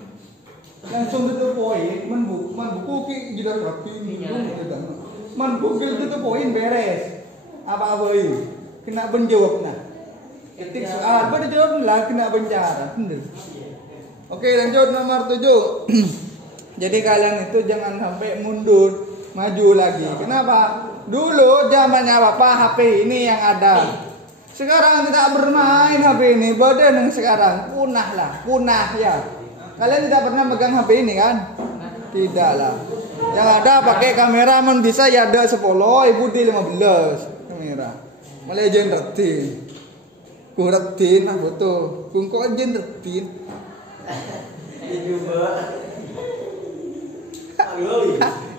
langsung to the point, man buku ki jidar rapi minum gitu. Man Google to the point beres. Apa kena menjawab nah. Ketik soal berjawab lah kena bencana. Oke, lanjut nomor 7. Jadi kalian itu jangan sampai mundur, maju lagi. Kenapa? Dulu zamannya Bapak HP ini yang ada. Sekarang tidak bermain HP ini. Badan yang sekarang punah ya. Kalian tidak pernah megang HP ini kan? Tidak lah. Yang ada pakai kamera bisa ya ada 10, ibu di 15 kamera. Malah jangan retin. Ku retin apa tuh? Ku kok jen retin.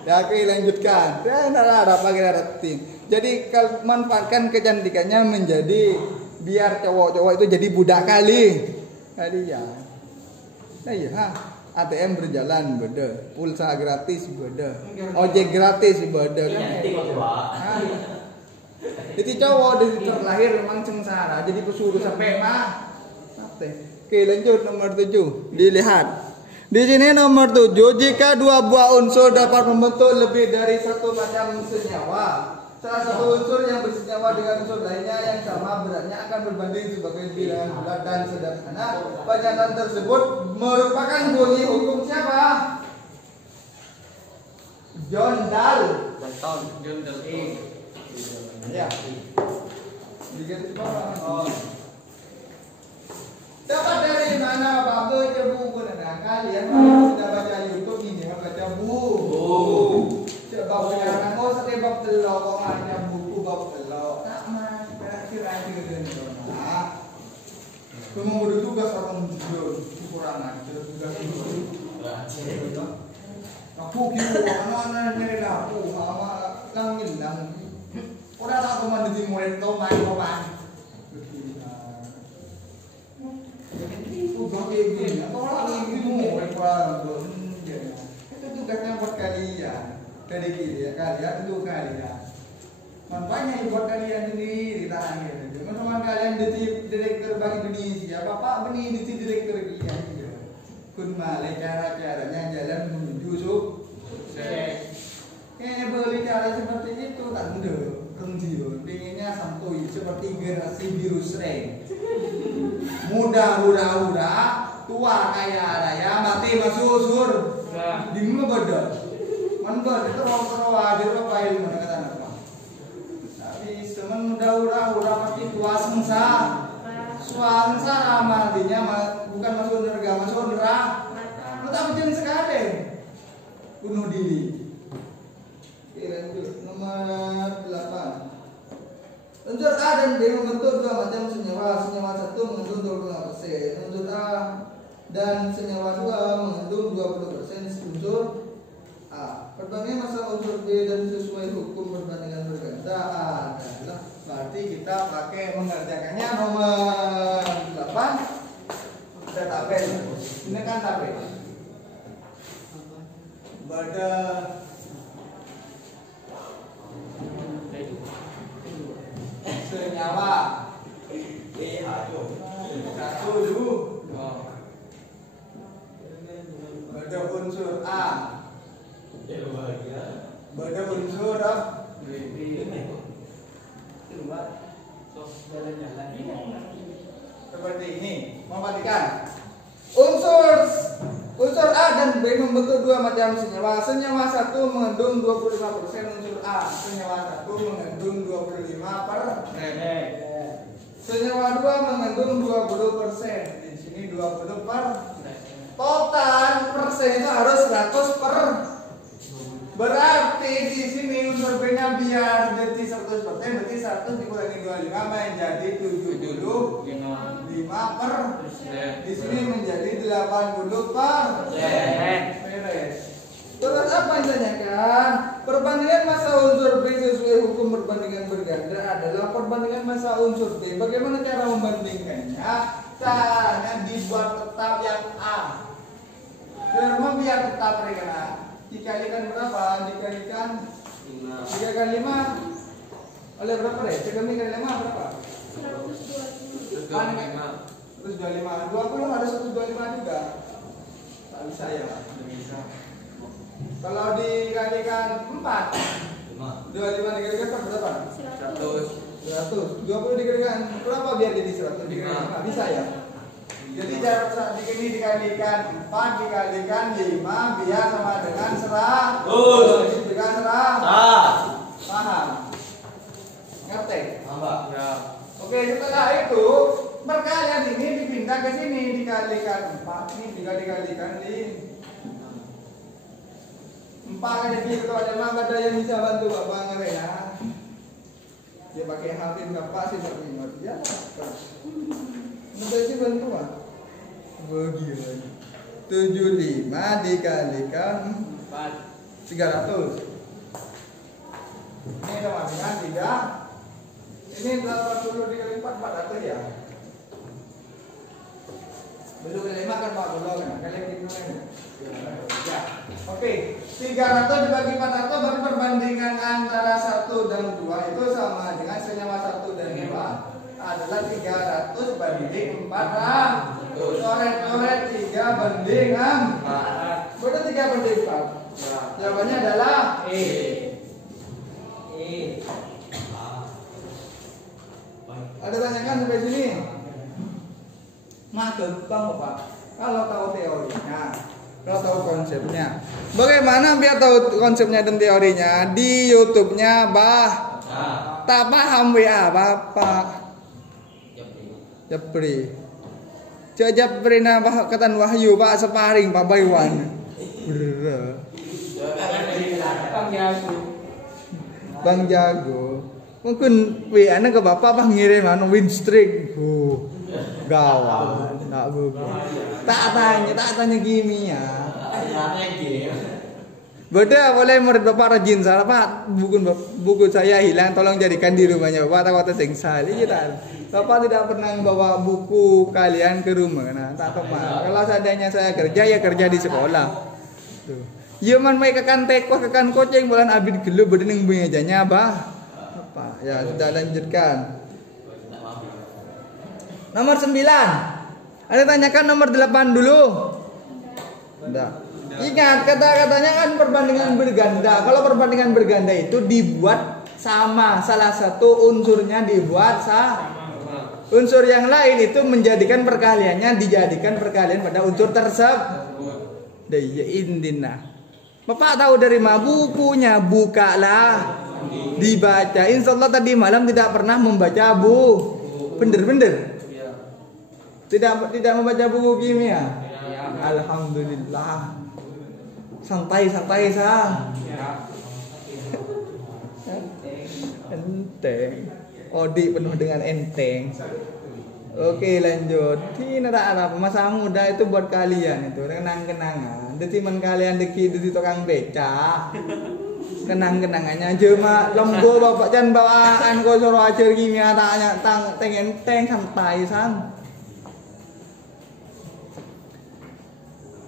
Ya oke lanjutkan. Dan ada pakai retin. Jadi kalau manfaatkan kecantikannya menjadi biar cowok-cowok itu jadi budak kali. Tadi ya. Nah iya. ATM berjalan beda, pulsa gratis beda, ojek gratis beda kan. Jadi cowok terlahir memang sengsara, jadi pesuruh sampai mah. Oke, lanjut nomor 7. Dilihat. Di sini nomor 7, jika dua buah unsur dapat membentuk lebih dari satu macam senyawa, salah satu unsur yang bersenyawa dengan unsur lainnya yang sama beratnya akan berbanding sebagai bilangan bulat dan sederhana. Pernyataan tersebut merupakan bunyi hukum siapa? John Dall. Ya. Diganti bawah. Dapat dari mana baca buku? Nah, kalian sudah baca YouTube ini, baca buku. Coba punya mau setebak telok kok ada buku bab telok. Tak mah kira-kira nah. Kamu udah tugas orang kurang ajar tugas itu. Aku kira mana nyari aku sama langit lang. Udah tak kemana di murid kau main kapan? Itu pakai gini, atau lagi itu murid kau itu tugasnya buat kalian. Dari kiri ya kalian itu kalian. Manfaatnya buat kalian sendiri terakhir. Teman-teman kalian direktur Bank Indonesia, Bapak Beni itu direktur kalian juga. Kun malai cara-caranya jalan menuju sukses. Kayaknya boleh cara seperti itu tak mudah. Rendio, pengennya santuy seperti generasi virus reng. Muda hura-hura, tua kaya raya, mati masuk sur. Di mana bodoh? Mana itu orang aja apa ilmu kata apa? Tapi teman muda hura-hura pasti tua sengsara matinya bukan masuk neraka, masuk neraka. Tetap jangan sekali. Bunuh diri. Lanjut nomor 8. Unsur A dan B membentuk dua macam senyawa. Senyawa satu mengandung 25%. Unsur A dan senyawa 2 mengandung 20% unsur A. Perbandingan massa unsur B dan sesuai hukum perbandingan berganda adalah berarti kita pakai mengerjakannya nomor 8. Ada tabel. Ini kan tabel. Pada senyawa satu dulu pada unsur A pada unsur seperti ini. Memperhatikan unsur A dan B membentuk dua macam senyawa. Senyawa satu mengandung 25% unsur A. Senyawa satu mengandung 25%. Senyawa 2 mengandung 20%. Di sini 20%. Total persen itu harus 100%. Berarti di sini unsur B-nya biar jadi 100%, berarti 100 dikurangi 25 menjadi 75%. Di sini menjadi 80%. Beres. Terus apa yang ditanyakan? Perbandingan massa unsur B sesuai hukum perbandingan berganda adalah perbandingan massa unsur B. Bagaimana cara membandingkannya? Caranya dibuat tetap yang A. Kenapa biar tetap mereka? Dikalikan berapa? Dikalikan 5. 3 kali 5 oleh berapa deh? 3 kali 5 berapa? 125. 125. 20 ada 125 juga. Tak bisa ya? Bisa. Kalau dikalikan 4 25 dikalikan berapa? 100. 20 dikalikan berapa biar jadi 100? Dikalikan 5 bisa ya? Jadi cara ini dikalikan 4 dikalikan 5 biar sama dengan 100. Dengan 100. Paham? Ngerti? Paham. Ya. Oke, setelah itu perkalian ini dipindah ke sini dikalikan 4 ini dikalikan 4 kali itu ada memang ada yang bisa bantu Bapak ngere ya. Dia pakai hafid Bapak sih tak ingat ya. Nanti sih bantu Pak. Bagaimana? 75 dikalikan 4 300. Ini sama dengan 3. Ini 80 dikali 4 400 ya. Belum kali makan Pak belum kan? Kalian gitu kan? Ya. Oke, 300 dibagi 400 berarti perbandingan antara 1 dan 2 itu sama dengan senyawa 1 dan 2 adalah 300 banding 400. Coret-coret 3 banding 4. Berarti 3 banding 4. Jawabannya adalah E. ada tanyakan sampai sini? Nah, gampang Pak. Kalau tahu teorinya, kalau tahu konsepnya. Bagaimana biar tahu konsepnya dan teorinya? Di YouTube-nya Bah. Tak paham WA Bapak. Japri. Japri na Bah katan Wahyu Pak separing Pak Baywan. Bang Jago. Mungkin WA na ke Bapak Bang ngirim anu win streak. Gawat. Tak gugu. Tak tanya kimia. Beda boleh murid Bapak rajin salah Pak. Buku saya hilang, tolong jadikan di rumahnya Bapak. Takut sengsal kita. Bapak tidak pernah membawa buku kalian ke rumah. Nah, tak apa. Kalau seandainya saya kerja ya kerja di sekolah. Tuh. Ya man mai kekan teko kekan koceng bulan abid gelu bedening bengejanya Bah. Apa? Ya sudah lanjutkan. Nomor 9. Ada tanyakan nomor 8 dulu. Enggak. Ingat kata-katanya kan perbandingan berganda. Kalau perbandingan berganda itu dibuat sama, salah satu unsurnya dibuat sama. Unsur yang lain itu menjadikan perkaliannya dijadikan perkalian pada unsur tersebut. Daya indina. Bapak tahu dari mana bukunya? Bukalah, dibaca. Insya Allah tadi malam tidak pernah membaca bener-bener. Tidak membaca buku kimia. Alhamdulillah. Santai sang. Enteng. Odi penuh dengan enteng. Oke lanjut. Ini ada apa? Masa muda itu buat kalian itu kenang-kenangan. Di teman kalian di tukang beca. Kenang-kenangannya cuma lombo bapak jangan bawaan kau suruh ajar kimia tanya enteng santai sang.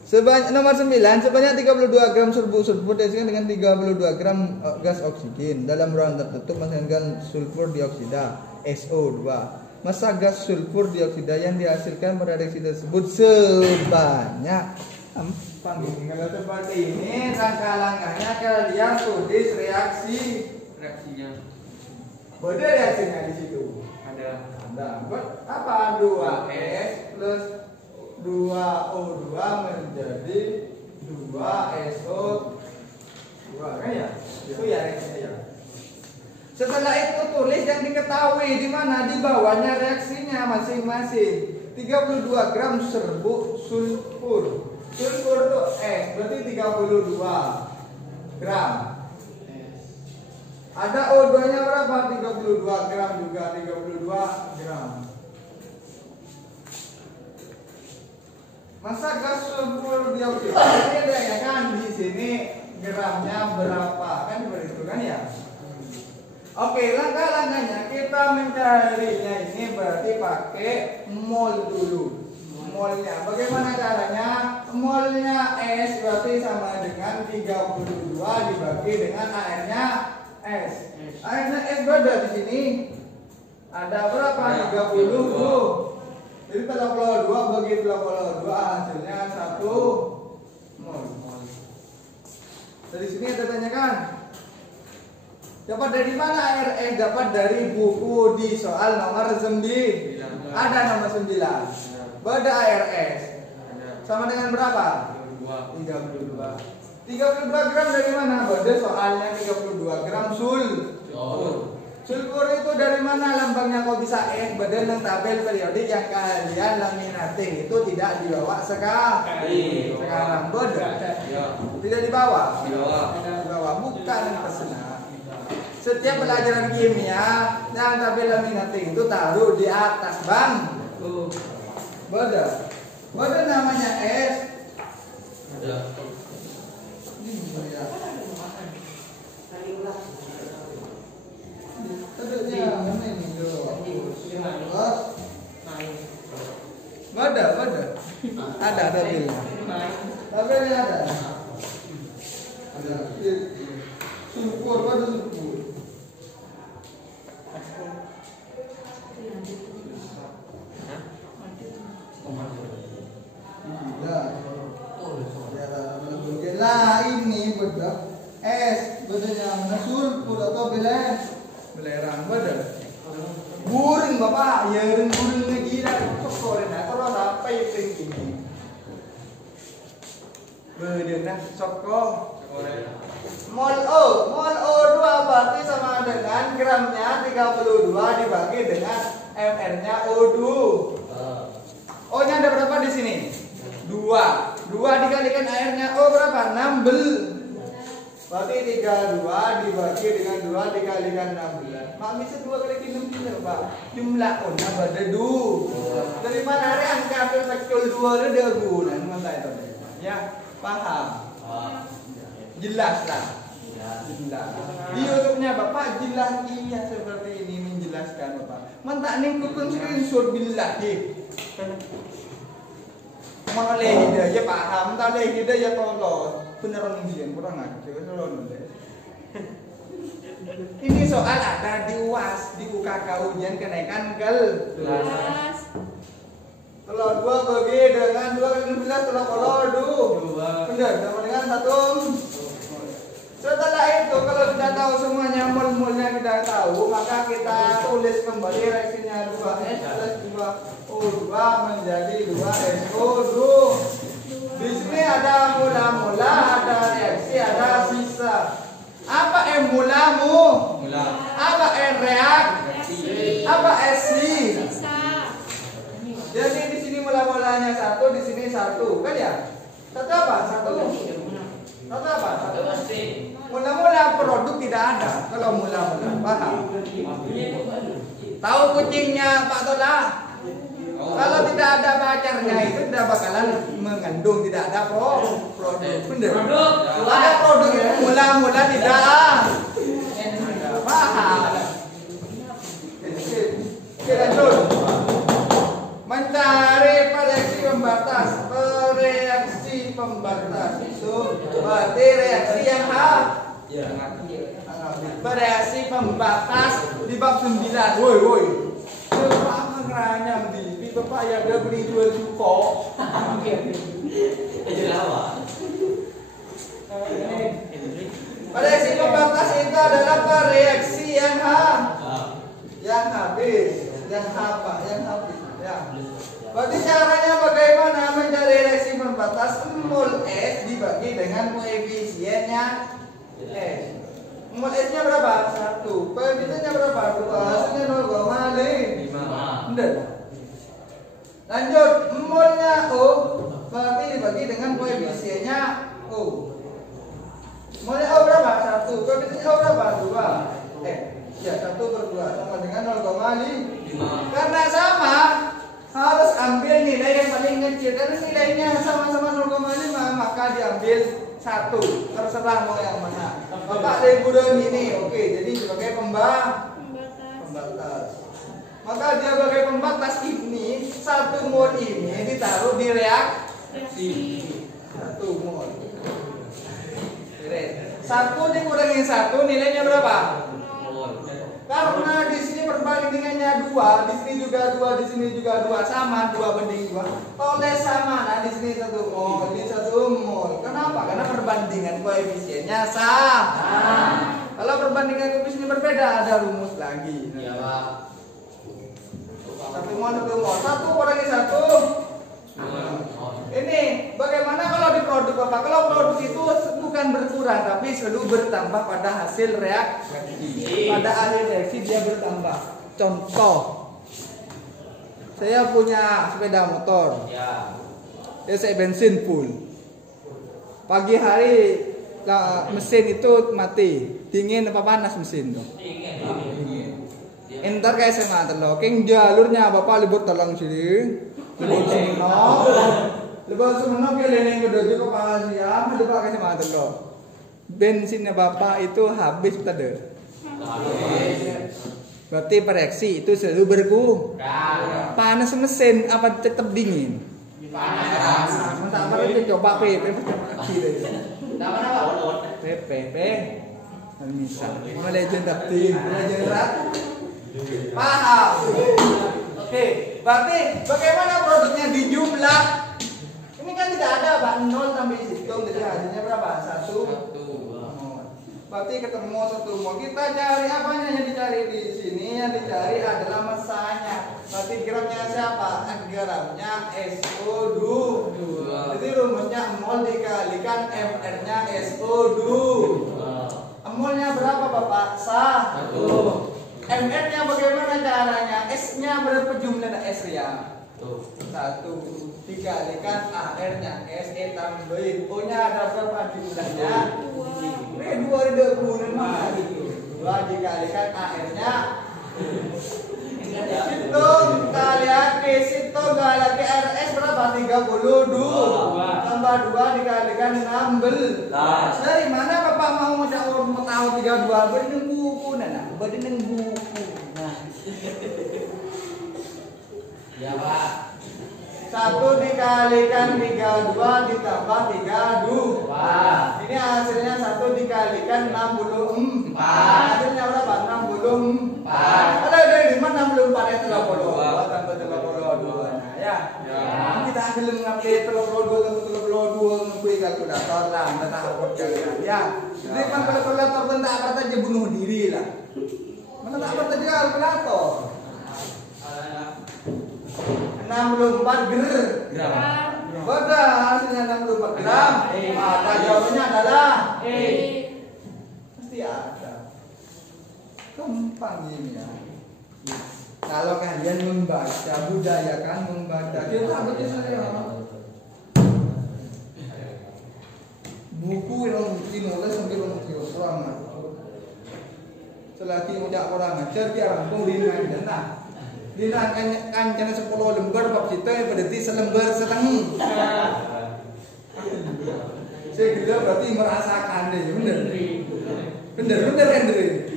Sebanyak nomor 9 sebanyak 32 gram sulfur dihasilkan dengan 32 gram gas oksigen dalam ruangan tertutup menghasilkan sulfur dioksida SO2. Massa gas sulfur dioksida yang dihasilkan pada reaksi tersebut sebanyak kalau seperti ini langkah-langkahnya kalian tulis reaksinya. Beda reaksinya di situ. Ada. Apa 2S plus 2O2 menjadi 2SO2 kan ya? Itu ya reaksinya ya. Setelah itu tulis yang diketahui di mana di bawahnya reaksinya masing-masing. 32 gram sulfur. Sulfur itu S berarti 32 gram. Ada O2-nya berapa? 32 gram juga 32 gram. Masa gas sulfur dioksida beda ya kan di sini gramnya berapa kan seperti itu kan ya. Oke langkah-langkahnya kita mencarinya ini berarti pakai mol dulu. Molnya bagaimana caranya? Molnya S berarti sama dengan 32 dibagi dengan airnya S. Airnya S berada di sini ada berapa? 30. Jadi 32 bagi 32 hasilnya 1 mol. Dari sini ada tanyakan. Dapat dari mana air S? Dapat dari buku di soal nomor 9. Ada nomor 9. Pada air S sama dengan berapa? 32 gram dari mana? Pada soalnya 32 gram sulfur itu dari mana lambangnya kok bisa S? Badan yang tabel periodik yang kalian laminating itu tidak dibawa sekarang bodoh. Tidak dibawa. Bukan pesanan. Setiap pelajaran kimia yang tabel laminating itu taruh di atas bang. Bodoh. Bodoh namanya S. Ada bilnya. Tabelnya ada. Ada. Sulfur, waduh sulfur. Lah ini bedak es, bedanya mana sulfur atau belerang bedak. Guring bapak, ya guring lagi dah cokorin. Kalau sampai tinggi, bedanya coko. Mol O2 berarti sama dengan gramnya 32 dibagi dengan mR-nya O2. O-nya ada berapa di sini? 2 dikalikan airnya O berapa? 16. Berarti 32 dibagi dengan 2 dikalikan 16. Mak bisa 2 kali 16 Pak. Jumlah O-nya pada 2. Dari mana hari angka faktor 2 ada gunan mata itu. Ya, paham? Jelas lah. Jelas. Di YouTube-nya Bapak jelas iya seperti ini menjelaskan Bapak. Mentak ning kukun screenshot billahi. Oleh hidayah paham, tak oleh hidayah tolong. Beneran ujian kurang aja, tolong deh. Ini soal ada di UAS, di UKK ujian kenaikan kelas. Kalau 2 bagi dengan 2 kali 16 kalau 2. Benar, sama dengan 1. Setelah itu kalau sudah tahu semuanya mol-molnya kita tahu, maka kita tulis kembali reaksinya 2S plus 2O2 menjadi 2SO2. Di sini ada mula-mula, ada reaksi, ada sisa. Apa M mulamu? Apa M reaksi? Apa S sisa? Jadi di sini mula-mulanya 1, di sini 1, kan ya? 1 apa? 1 apa? Mula-mula produk tidak ada. Kalau mula-mula, paham? Tahu kucingnya Pak Tola? Kalau tidak ada pacarnya itu tidak bakalan mengandung, tidak ada produk. Bener? Ada produk itu mula-mula tidak ada. Paham? Oke, lanjut. Mencari reaksi pembatas. Reaksi pembatas itu berarti reaksi yang bereaksi pembatas di bab 9. Woi. Apa ngeranyam di Bapak ya udah beli jual cuko. Reaksi pembatas itu adalah reaksi yang habis, yang habis. Ya. Berarti caranya bagaimana mencari reaksi pembatas? Mol S dibagi dengan koefisiennya S. Mol S-nya berapa? 1. Koefisiennya berapa? 2. Hasilnya 0,5. Benar. Lanjut, molnya O berarti dibagi dengan koefisiennya O. Molnya O berapa? 1. Koefisiennya O berapa? 2. 1/2 sama dengan 0,5. Karena sama, harus ambil nilai yang paling kecil. Karena nilainya sama-sama 0,5, maka diambil 1. Terserah mau yang mana. Bapak dari budaya ini, oke. Jadi sebagai pembatas. Maka dia sebagai pembatas ini 1 mol ini ditaruh di reaksi 1 mol. 1 dikurangi 1 nilainya berapa? Karena di sini perbandingannya 2, di sini juga 2, di sini juga 2, sama 2/2. Oleh sama, nah di sini 1 mol, di 1 mol. Kenapa? Karena perbandingan koefisiennya sama. Kalau perbandingan koefisien berbeda, ada rumus lagi. Iya, Pak. 1 mol, 1 mol, 1 kurangi 1. Ini bagaimana kalau di produk Bapak? Kalau produk itu bukan berkurang tapi selalu bertambah pada hasil reaksi. Pada akhir reaksi dia bertambah. Contoh, saya punya sepeda motor. Ya. Saya bensin full. Pagi hari mesin itu mati. Dingin apa panas mesin tuh? Dingin. Entar kayak saya ngantar loh. King jalurnya Bapak libur tolong sini. Lepas semenok ya leneng gede juga Pak Asia, ada Pak kasih mantan loh. Bensinnya Bapak itu habis tadi. Berarti reaksi itu selalu berkurang. Panas mesin apa tetap dingin? Panas. Mantap apa itu coba PP PP misal mulai jendak paham. Oke, berarti bagaimana produknya di jumlah? Ini kan tidak ada Pak 0 sampai hitung, jadi hasilnya berapa? 1. Berarti ketemu 1 mol. Kita cari apanya yang dicari di sini? Yang dicari adalah masanya. Berarti gramnya siapa? Gramnya SO2. Jadi rumusnya mol dikalikan MR-nya SO2. Molnya berapa Bapak? 1. MR-nya bagaimana caranya? S-nya berapa jumlah S ya? 1 dikalikan AR-nya SE tambahin O-nya ada berapa jumlahnya? 2 dikalikan AR-nya hitung kalian hitung lagi RS berapa? 32 tambah 2 dikalikan 16. Dari mana Bapak mau tahu 32? Berdeng buku berdeng buku. Ya Pak. 1 dikalikan 32 ditambah 32. Ini hasilnya 1 dikalikan 64. Hasilnya berapa? 64. Ada dari mana 64 ya 32 tambah 32. Nah ya. Kita belum ngerti 32 ngekui kalkulator lah, kita upload kalian ya. Jadi kan kalkulator tentang apa saja bunuh diri lah. Mana tak apa saja kalkulator. 64 gram. Betul, hasilnya 64 gram. Maka jawabannya adalah pasti ada. Gampang ini ya. Kalau kalian membaca, budayakan membaca. Kita baca saya. Buku yang dinulis sampai orang. Selagi udah orang ngajar dia rampung dengan jenah. Dia kan 10 lembar bab kita berarti selembar setengah. Saya kira berarti merasakan deh, bener kan deh.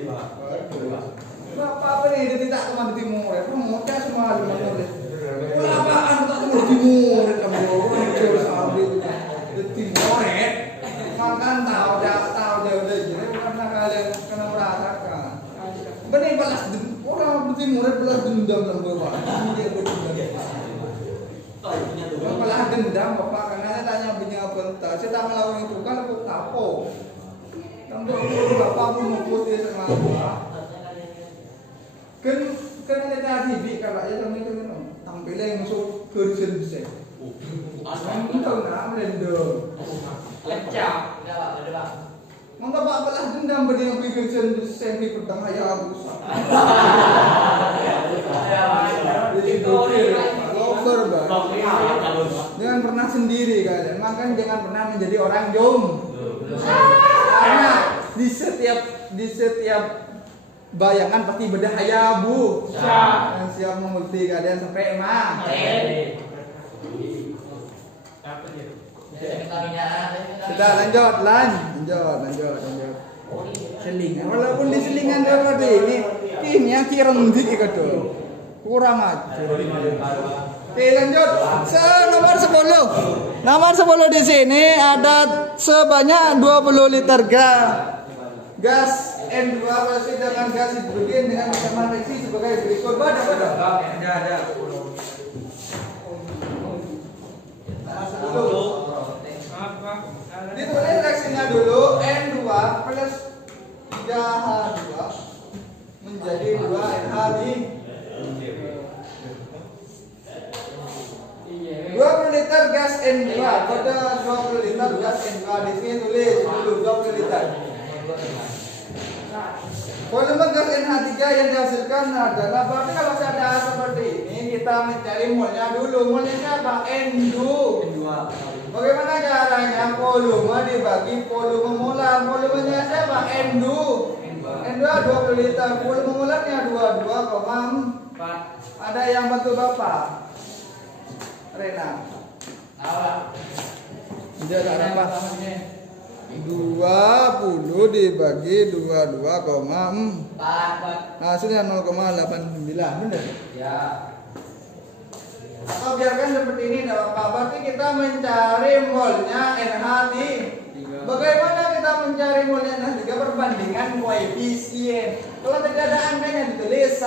Apa nih dia tidak teman di timur, itu muda semua lembar nulis. Apaan tak teman di timur, kamu jauh sampai di timur makan tahu jauh deh, karena kalian kena merasakan. Bener balas orang timur balas dendam dalam bawah. Dia berdendam. Balas dendam Bapak karena tanya punya bentar. Saya tak melawan itu kan aku kapok. Tambah Bapak pun mengikuti sama Bapak. Kan ada TV kalau ya kami kan tampilnya yang masuk kerja besar. Aku tahu nak merendam. Lecak, ada Pak. Mengapa Pak balas dendam pada yang kerja besar di pedang ayah rusak. Lover jangan pernah sendiri kalian, makanya jangan pernah menjadi orang jom. Karena di setiap bayangan pasti berbahaya Bu. Dan siap mengulti kalian sampai mah. Kita lanjut. Selingan, walaupun di selingan dia ada ini kimia kirang dik itu kurang aja. Oke lanjut. Nomor 10 di sini ada sebanyak 20 liter gas N2 bereaksi dengan gas hidrogen dengan ancaman reaksi sebagai berikut. Ada. Ditulis reaksinya dulu N2 plus 3H2 menjadi 2NH di 20 liter gas N2 pada 20 liter gas N2 di sini tulis dulu 20 liter. Volume gas NH3 yang dihasilkan adalah berarti kalau ada seperti ini kita mencari molnya dulu. Molnya siapa? N2. Bagaimana caranya? Volume dibagi volume molar. Volumenya siapa? N2. N2 20 liter. Volume molarnya 22,4. Ada yang bantu Bapak? Rena. Tidak ada apa. 20 dibagi 22,4. Hasilnya 0,89. Benar? Ya. Atau biarkan seperti ini, tidak apa-apa. Berarti kita mencari molnya NH3. Bagaimana kita mencari molnya NH3? Perbandingan koefisien. Kalau tidak ada angkanya ditulis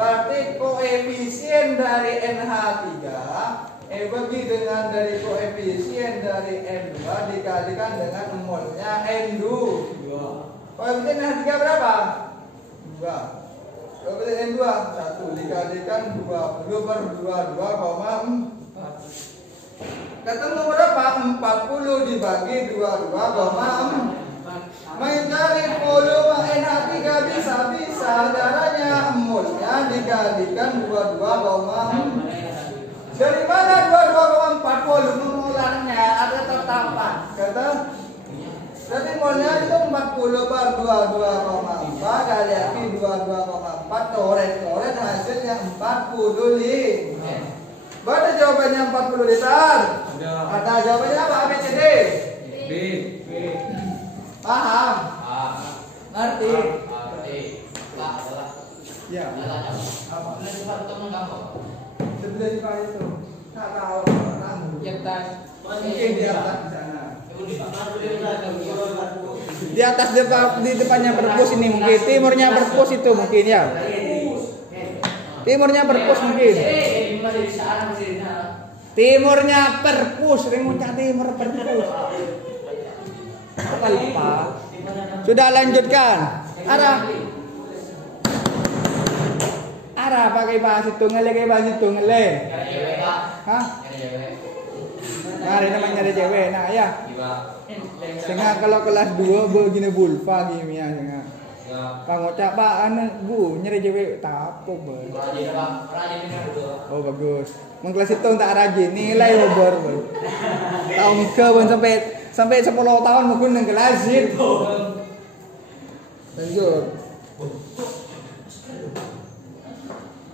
berarti koefisien dari NH3 bagi dengan dari koefisien dari N2 dikalikan dengan molnya N2. Koefisien NH3 berapa? 2. Koefisien N2 1 dikalikan 20 per 22,4. Ketemu berapa? 40 dibagi 22,4. Mencari volume NH3 bisa caranya molnya dikalikan 22,4. Dari mana 22,4 volume molarnya? Ada tetapan. Kata jadi molnya itu 40 per 22,4 kali lagi 22,4 coret hasilnya 45. Berarti jawabannya 40 liter. Ada jawabannya apa? A, B, C, D? B. Paham? Ngerti? Lah adalah. Ya. Apa? Sebelah juga itu. Tak tahu. Yang tas. Mungkin di atas di sana. Di atas di depannya perpus ini mungkin. Timurnya perpus itu mungkin ya. Timurnya perpus mungkin. Timurnya perpus, remontnya timur perpus. Apa lupa? Sudah lanjutkan. Arah pakai bahasa itu ngele. Hah? Nah, ini namanya ada cewek. Nah, ya. Sehingga kalau kelas 2 begini bulfa gini ya, sehingga. Pangocak Pak anu Bu nyari cewek tapo ber. Oh bagus. Mun kelas itu tak rajin nilai obor ber. Tahun ke pun sampai 10 tahun mungkin nang kelas itu. Lanjut.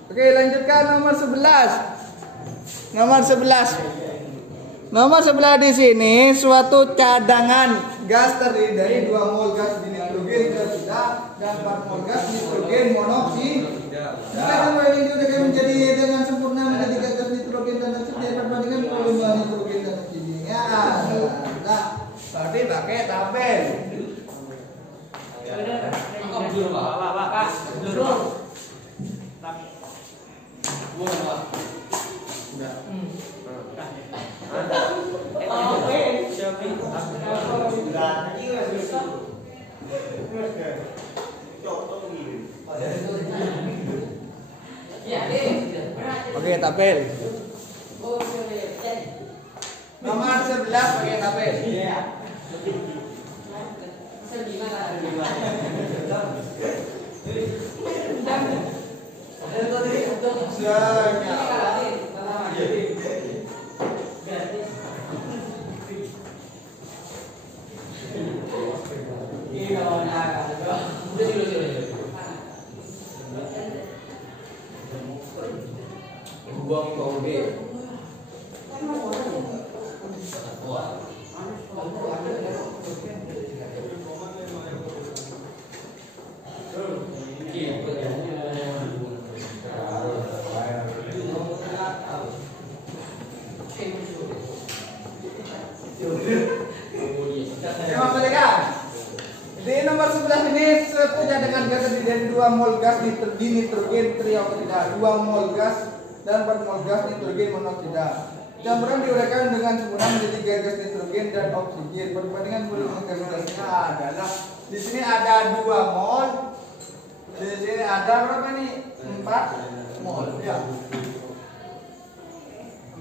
Oke, lanjutkan nomor 11. Nomor 11 di sini suatu cadangan gas terdiri dari 2 mol gas dinitrogen dioksida dan 4 mol gas nitrogen monoksida. Jika dua menjadi dengan sempurna menjadi gas nitrogen dan oksida perbandingan volume nitrogen dan oksidinya. Nah, berarti pakai tabel. Pak. Oke, tabel. Nomor 11 pakai tabel. Buang ke OB. Di nomor 11 ini sepuja dengan gas terdiri dari 2 mol gas dinitrogen trioksida, 2 mol gas dan 4 mol gas nitrogen monoksida. Campuran diuraikan dengan sempurna menjadi gas nitrogen dan oksigen. Perbandingan volume gasnya adalah di sini ada 2 mol, di sini ada berapa nih? 4 mol ya.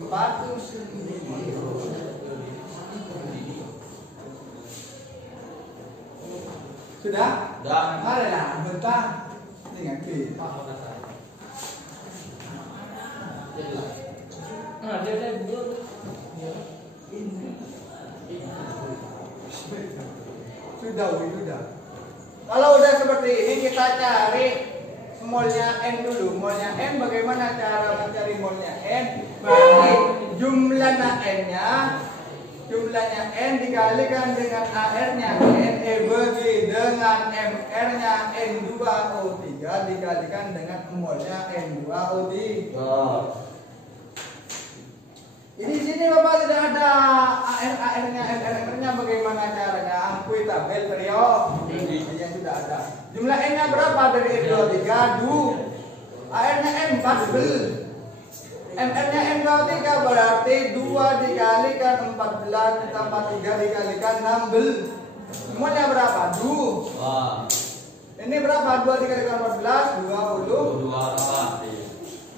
4 sudah? Sudah. Mari lah, bentar. Dengan B. Sudah. Kalau udah seperti ini kita cari molnya N dulu. Molnya N bagaimana cara mencari molnya N? Berarti jumlah N-nya jumlahnya N dikalikan dengan AR-nya N bagi dengan MR-nya N2O3 dikalikan dengan molnya N2O3. Ini sini Bapak tidak ada AR-nya MR-nya, bagaimana caranya? Angkui tabel trio. Yang sudah ada. Jumlah N-nya berapa dari N23? AR-nya N14. MR-nya N23 berarti 2 dikalikan 14 ditambah 3 dikalikan 16. Semuanya berapa? 2. Ini berapa? 2 dikalikan 14? 20.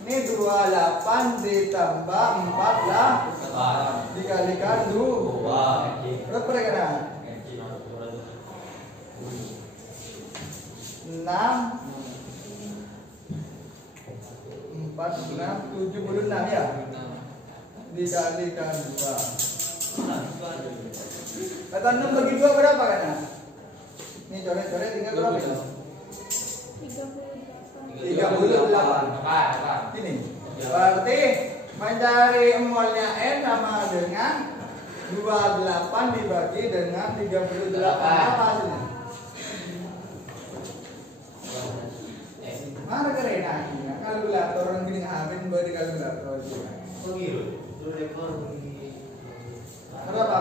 Ini 28 ditambah 4 lah. Dikalikan 2. Berapa kira-kira? 6 76 ya, dikalikan 2. Kata 6 bagi 2 berapa kan? Ini coret-coret tinggal berapa itu? 38. Ini berarti mencari molnya N sama dengan 28 dibagi dengan 38. Apa hasilnya? Mana keren kalkulator orang gini ngapain bawa di kalkulator? Berapa?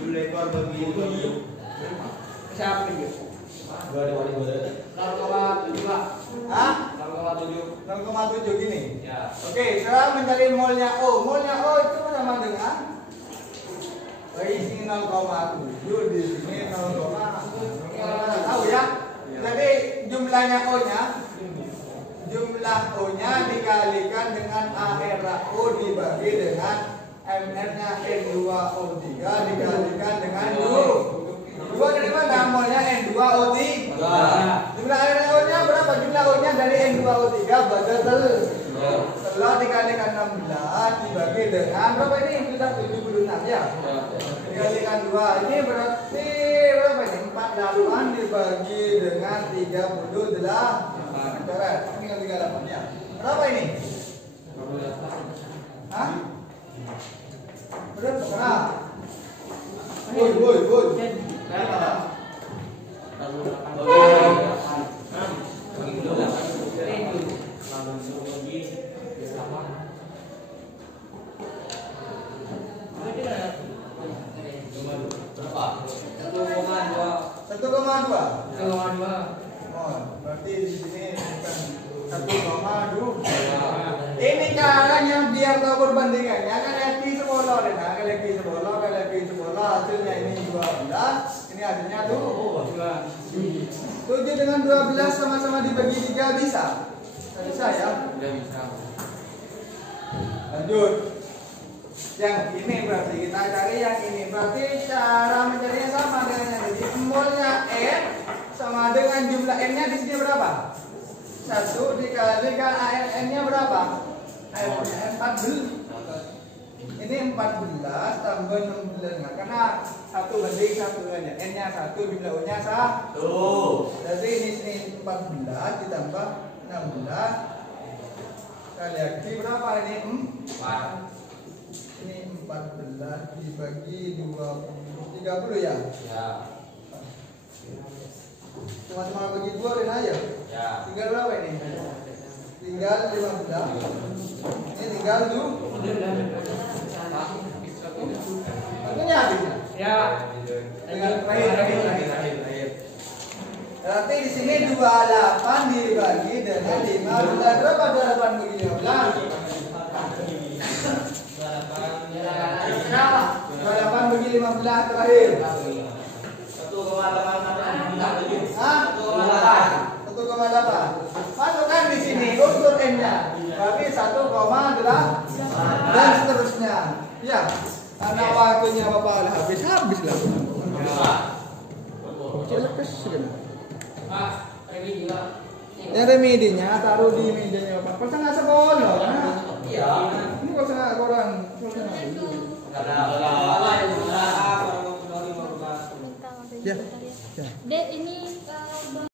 Dulu ekor bagi Siapa ini? 0,7. Hah? 0,7 gini. Ya. Oke, sekarang mencari molnya O. Molnya O itu sama dengan di sini 0,7, di sini 0,7. Tahu ya? Jadi jumlahnya O-nya, jumlah O-nya dikalikan dengan ARO dibagi dengan MR-nya N2O3 dikalikan dengan 2. 2 dari mana? Molnya N2O3. Jumlah O-nya berapa? Jumlah O-nya dari N2O3 betul. Setelah dikalikan 16 dibagi dengan berapa ini? Sudah 76 ya. Dikalikan 2. Ini berarti berapa ini? 48 dibagi dengan 38. Coret. Tinggal 38 ya. Berapa ini? Hah? Berapa? Woi. Oh, berarti di sini bukan 1,2. Ini caranya biar tahu perbandingannya. Kan laki sekolah deh, nah laki sekolah hasilnya ini 12, ini hasilnya tuh 7 dengan 12 sama-sama dibagi 3 bisa? Bisa ya? Bisa. Lanjut. Yang ini berarti kita cari yang ini. Berarti cara mencarinya sama dengan yang ini. Molnya N sama dengan jumlah N-nya di sini berapa? 1 dikalikan AN-nya berapa? AN-nya 14. Ini 14 tambah 16. Nah, karena 1 banding 1 aja. N-nya 1, jumlah O-nya 1. Jadi ini 14 ditambah 16 kali lagi berapa ini? 4. Ini 14 dibagi 20, 30 ya? Ya. Cuma bagi 2 dan aja. Ya. Tinggal berapa ini? Tinggal 15. Ini tinggal 2. Artinya habisnya? Ya. Tinggal terakhir. Berarti di sini 28 dibagi dengan 15. Berapa 28 bagi 15? 28 bagi 15 terakhir. 1,8. Masukkan di sini unsur N-nya. Berarti 1,8 dan seterusnya. Ya. Karena waktunya Bapak lah habis lah. Ya remedinya taruh di mejanya Bapak. Pasang sekolah. Iya. Ini pasang orang. Ada.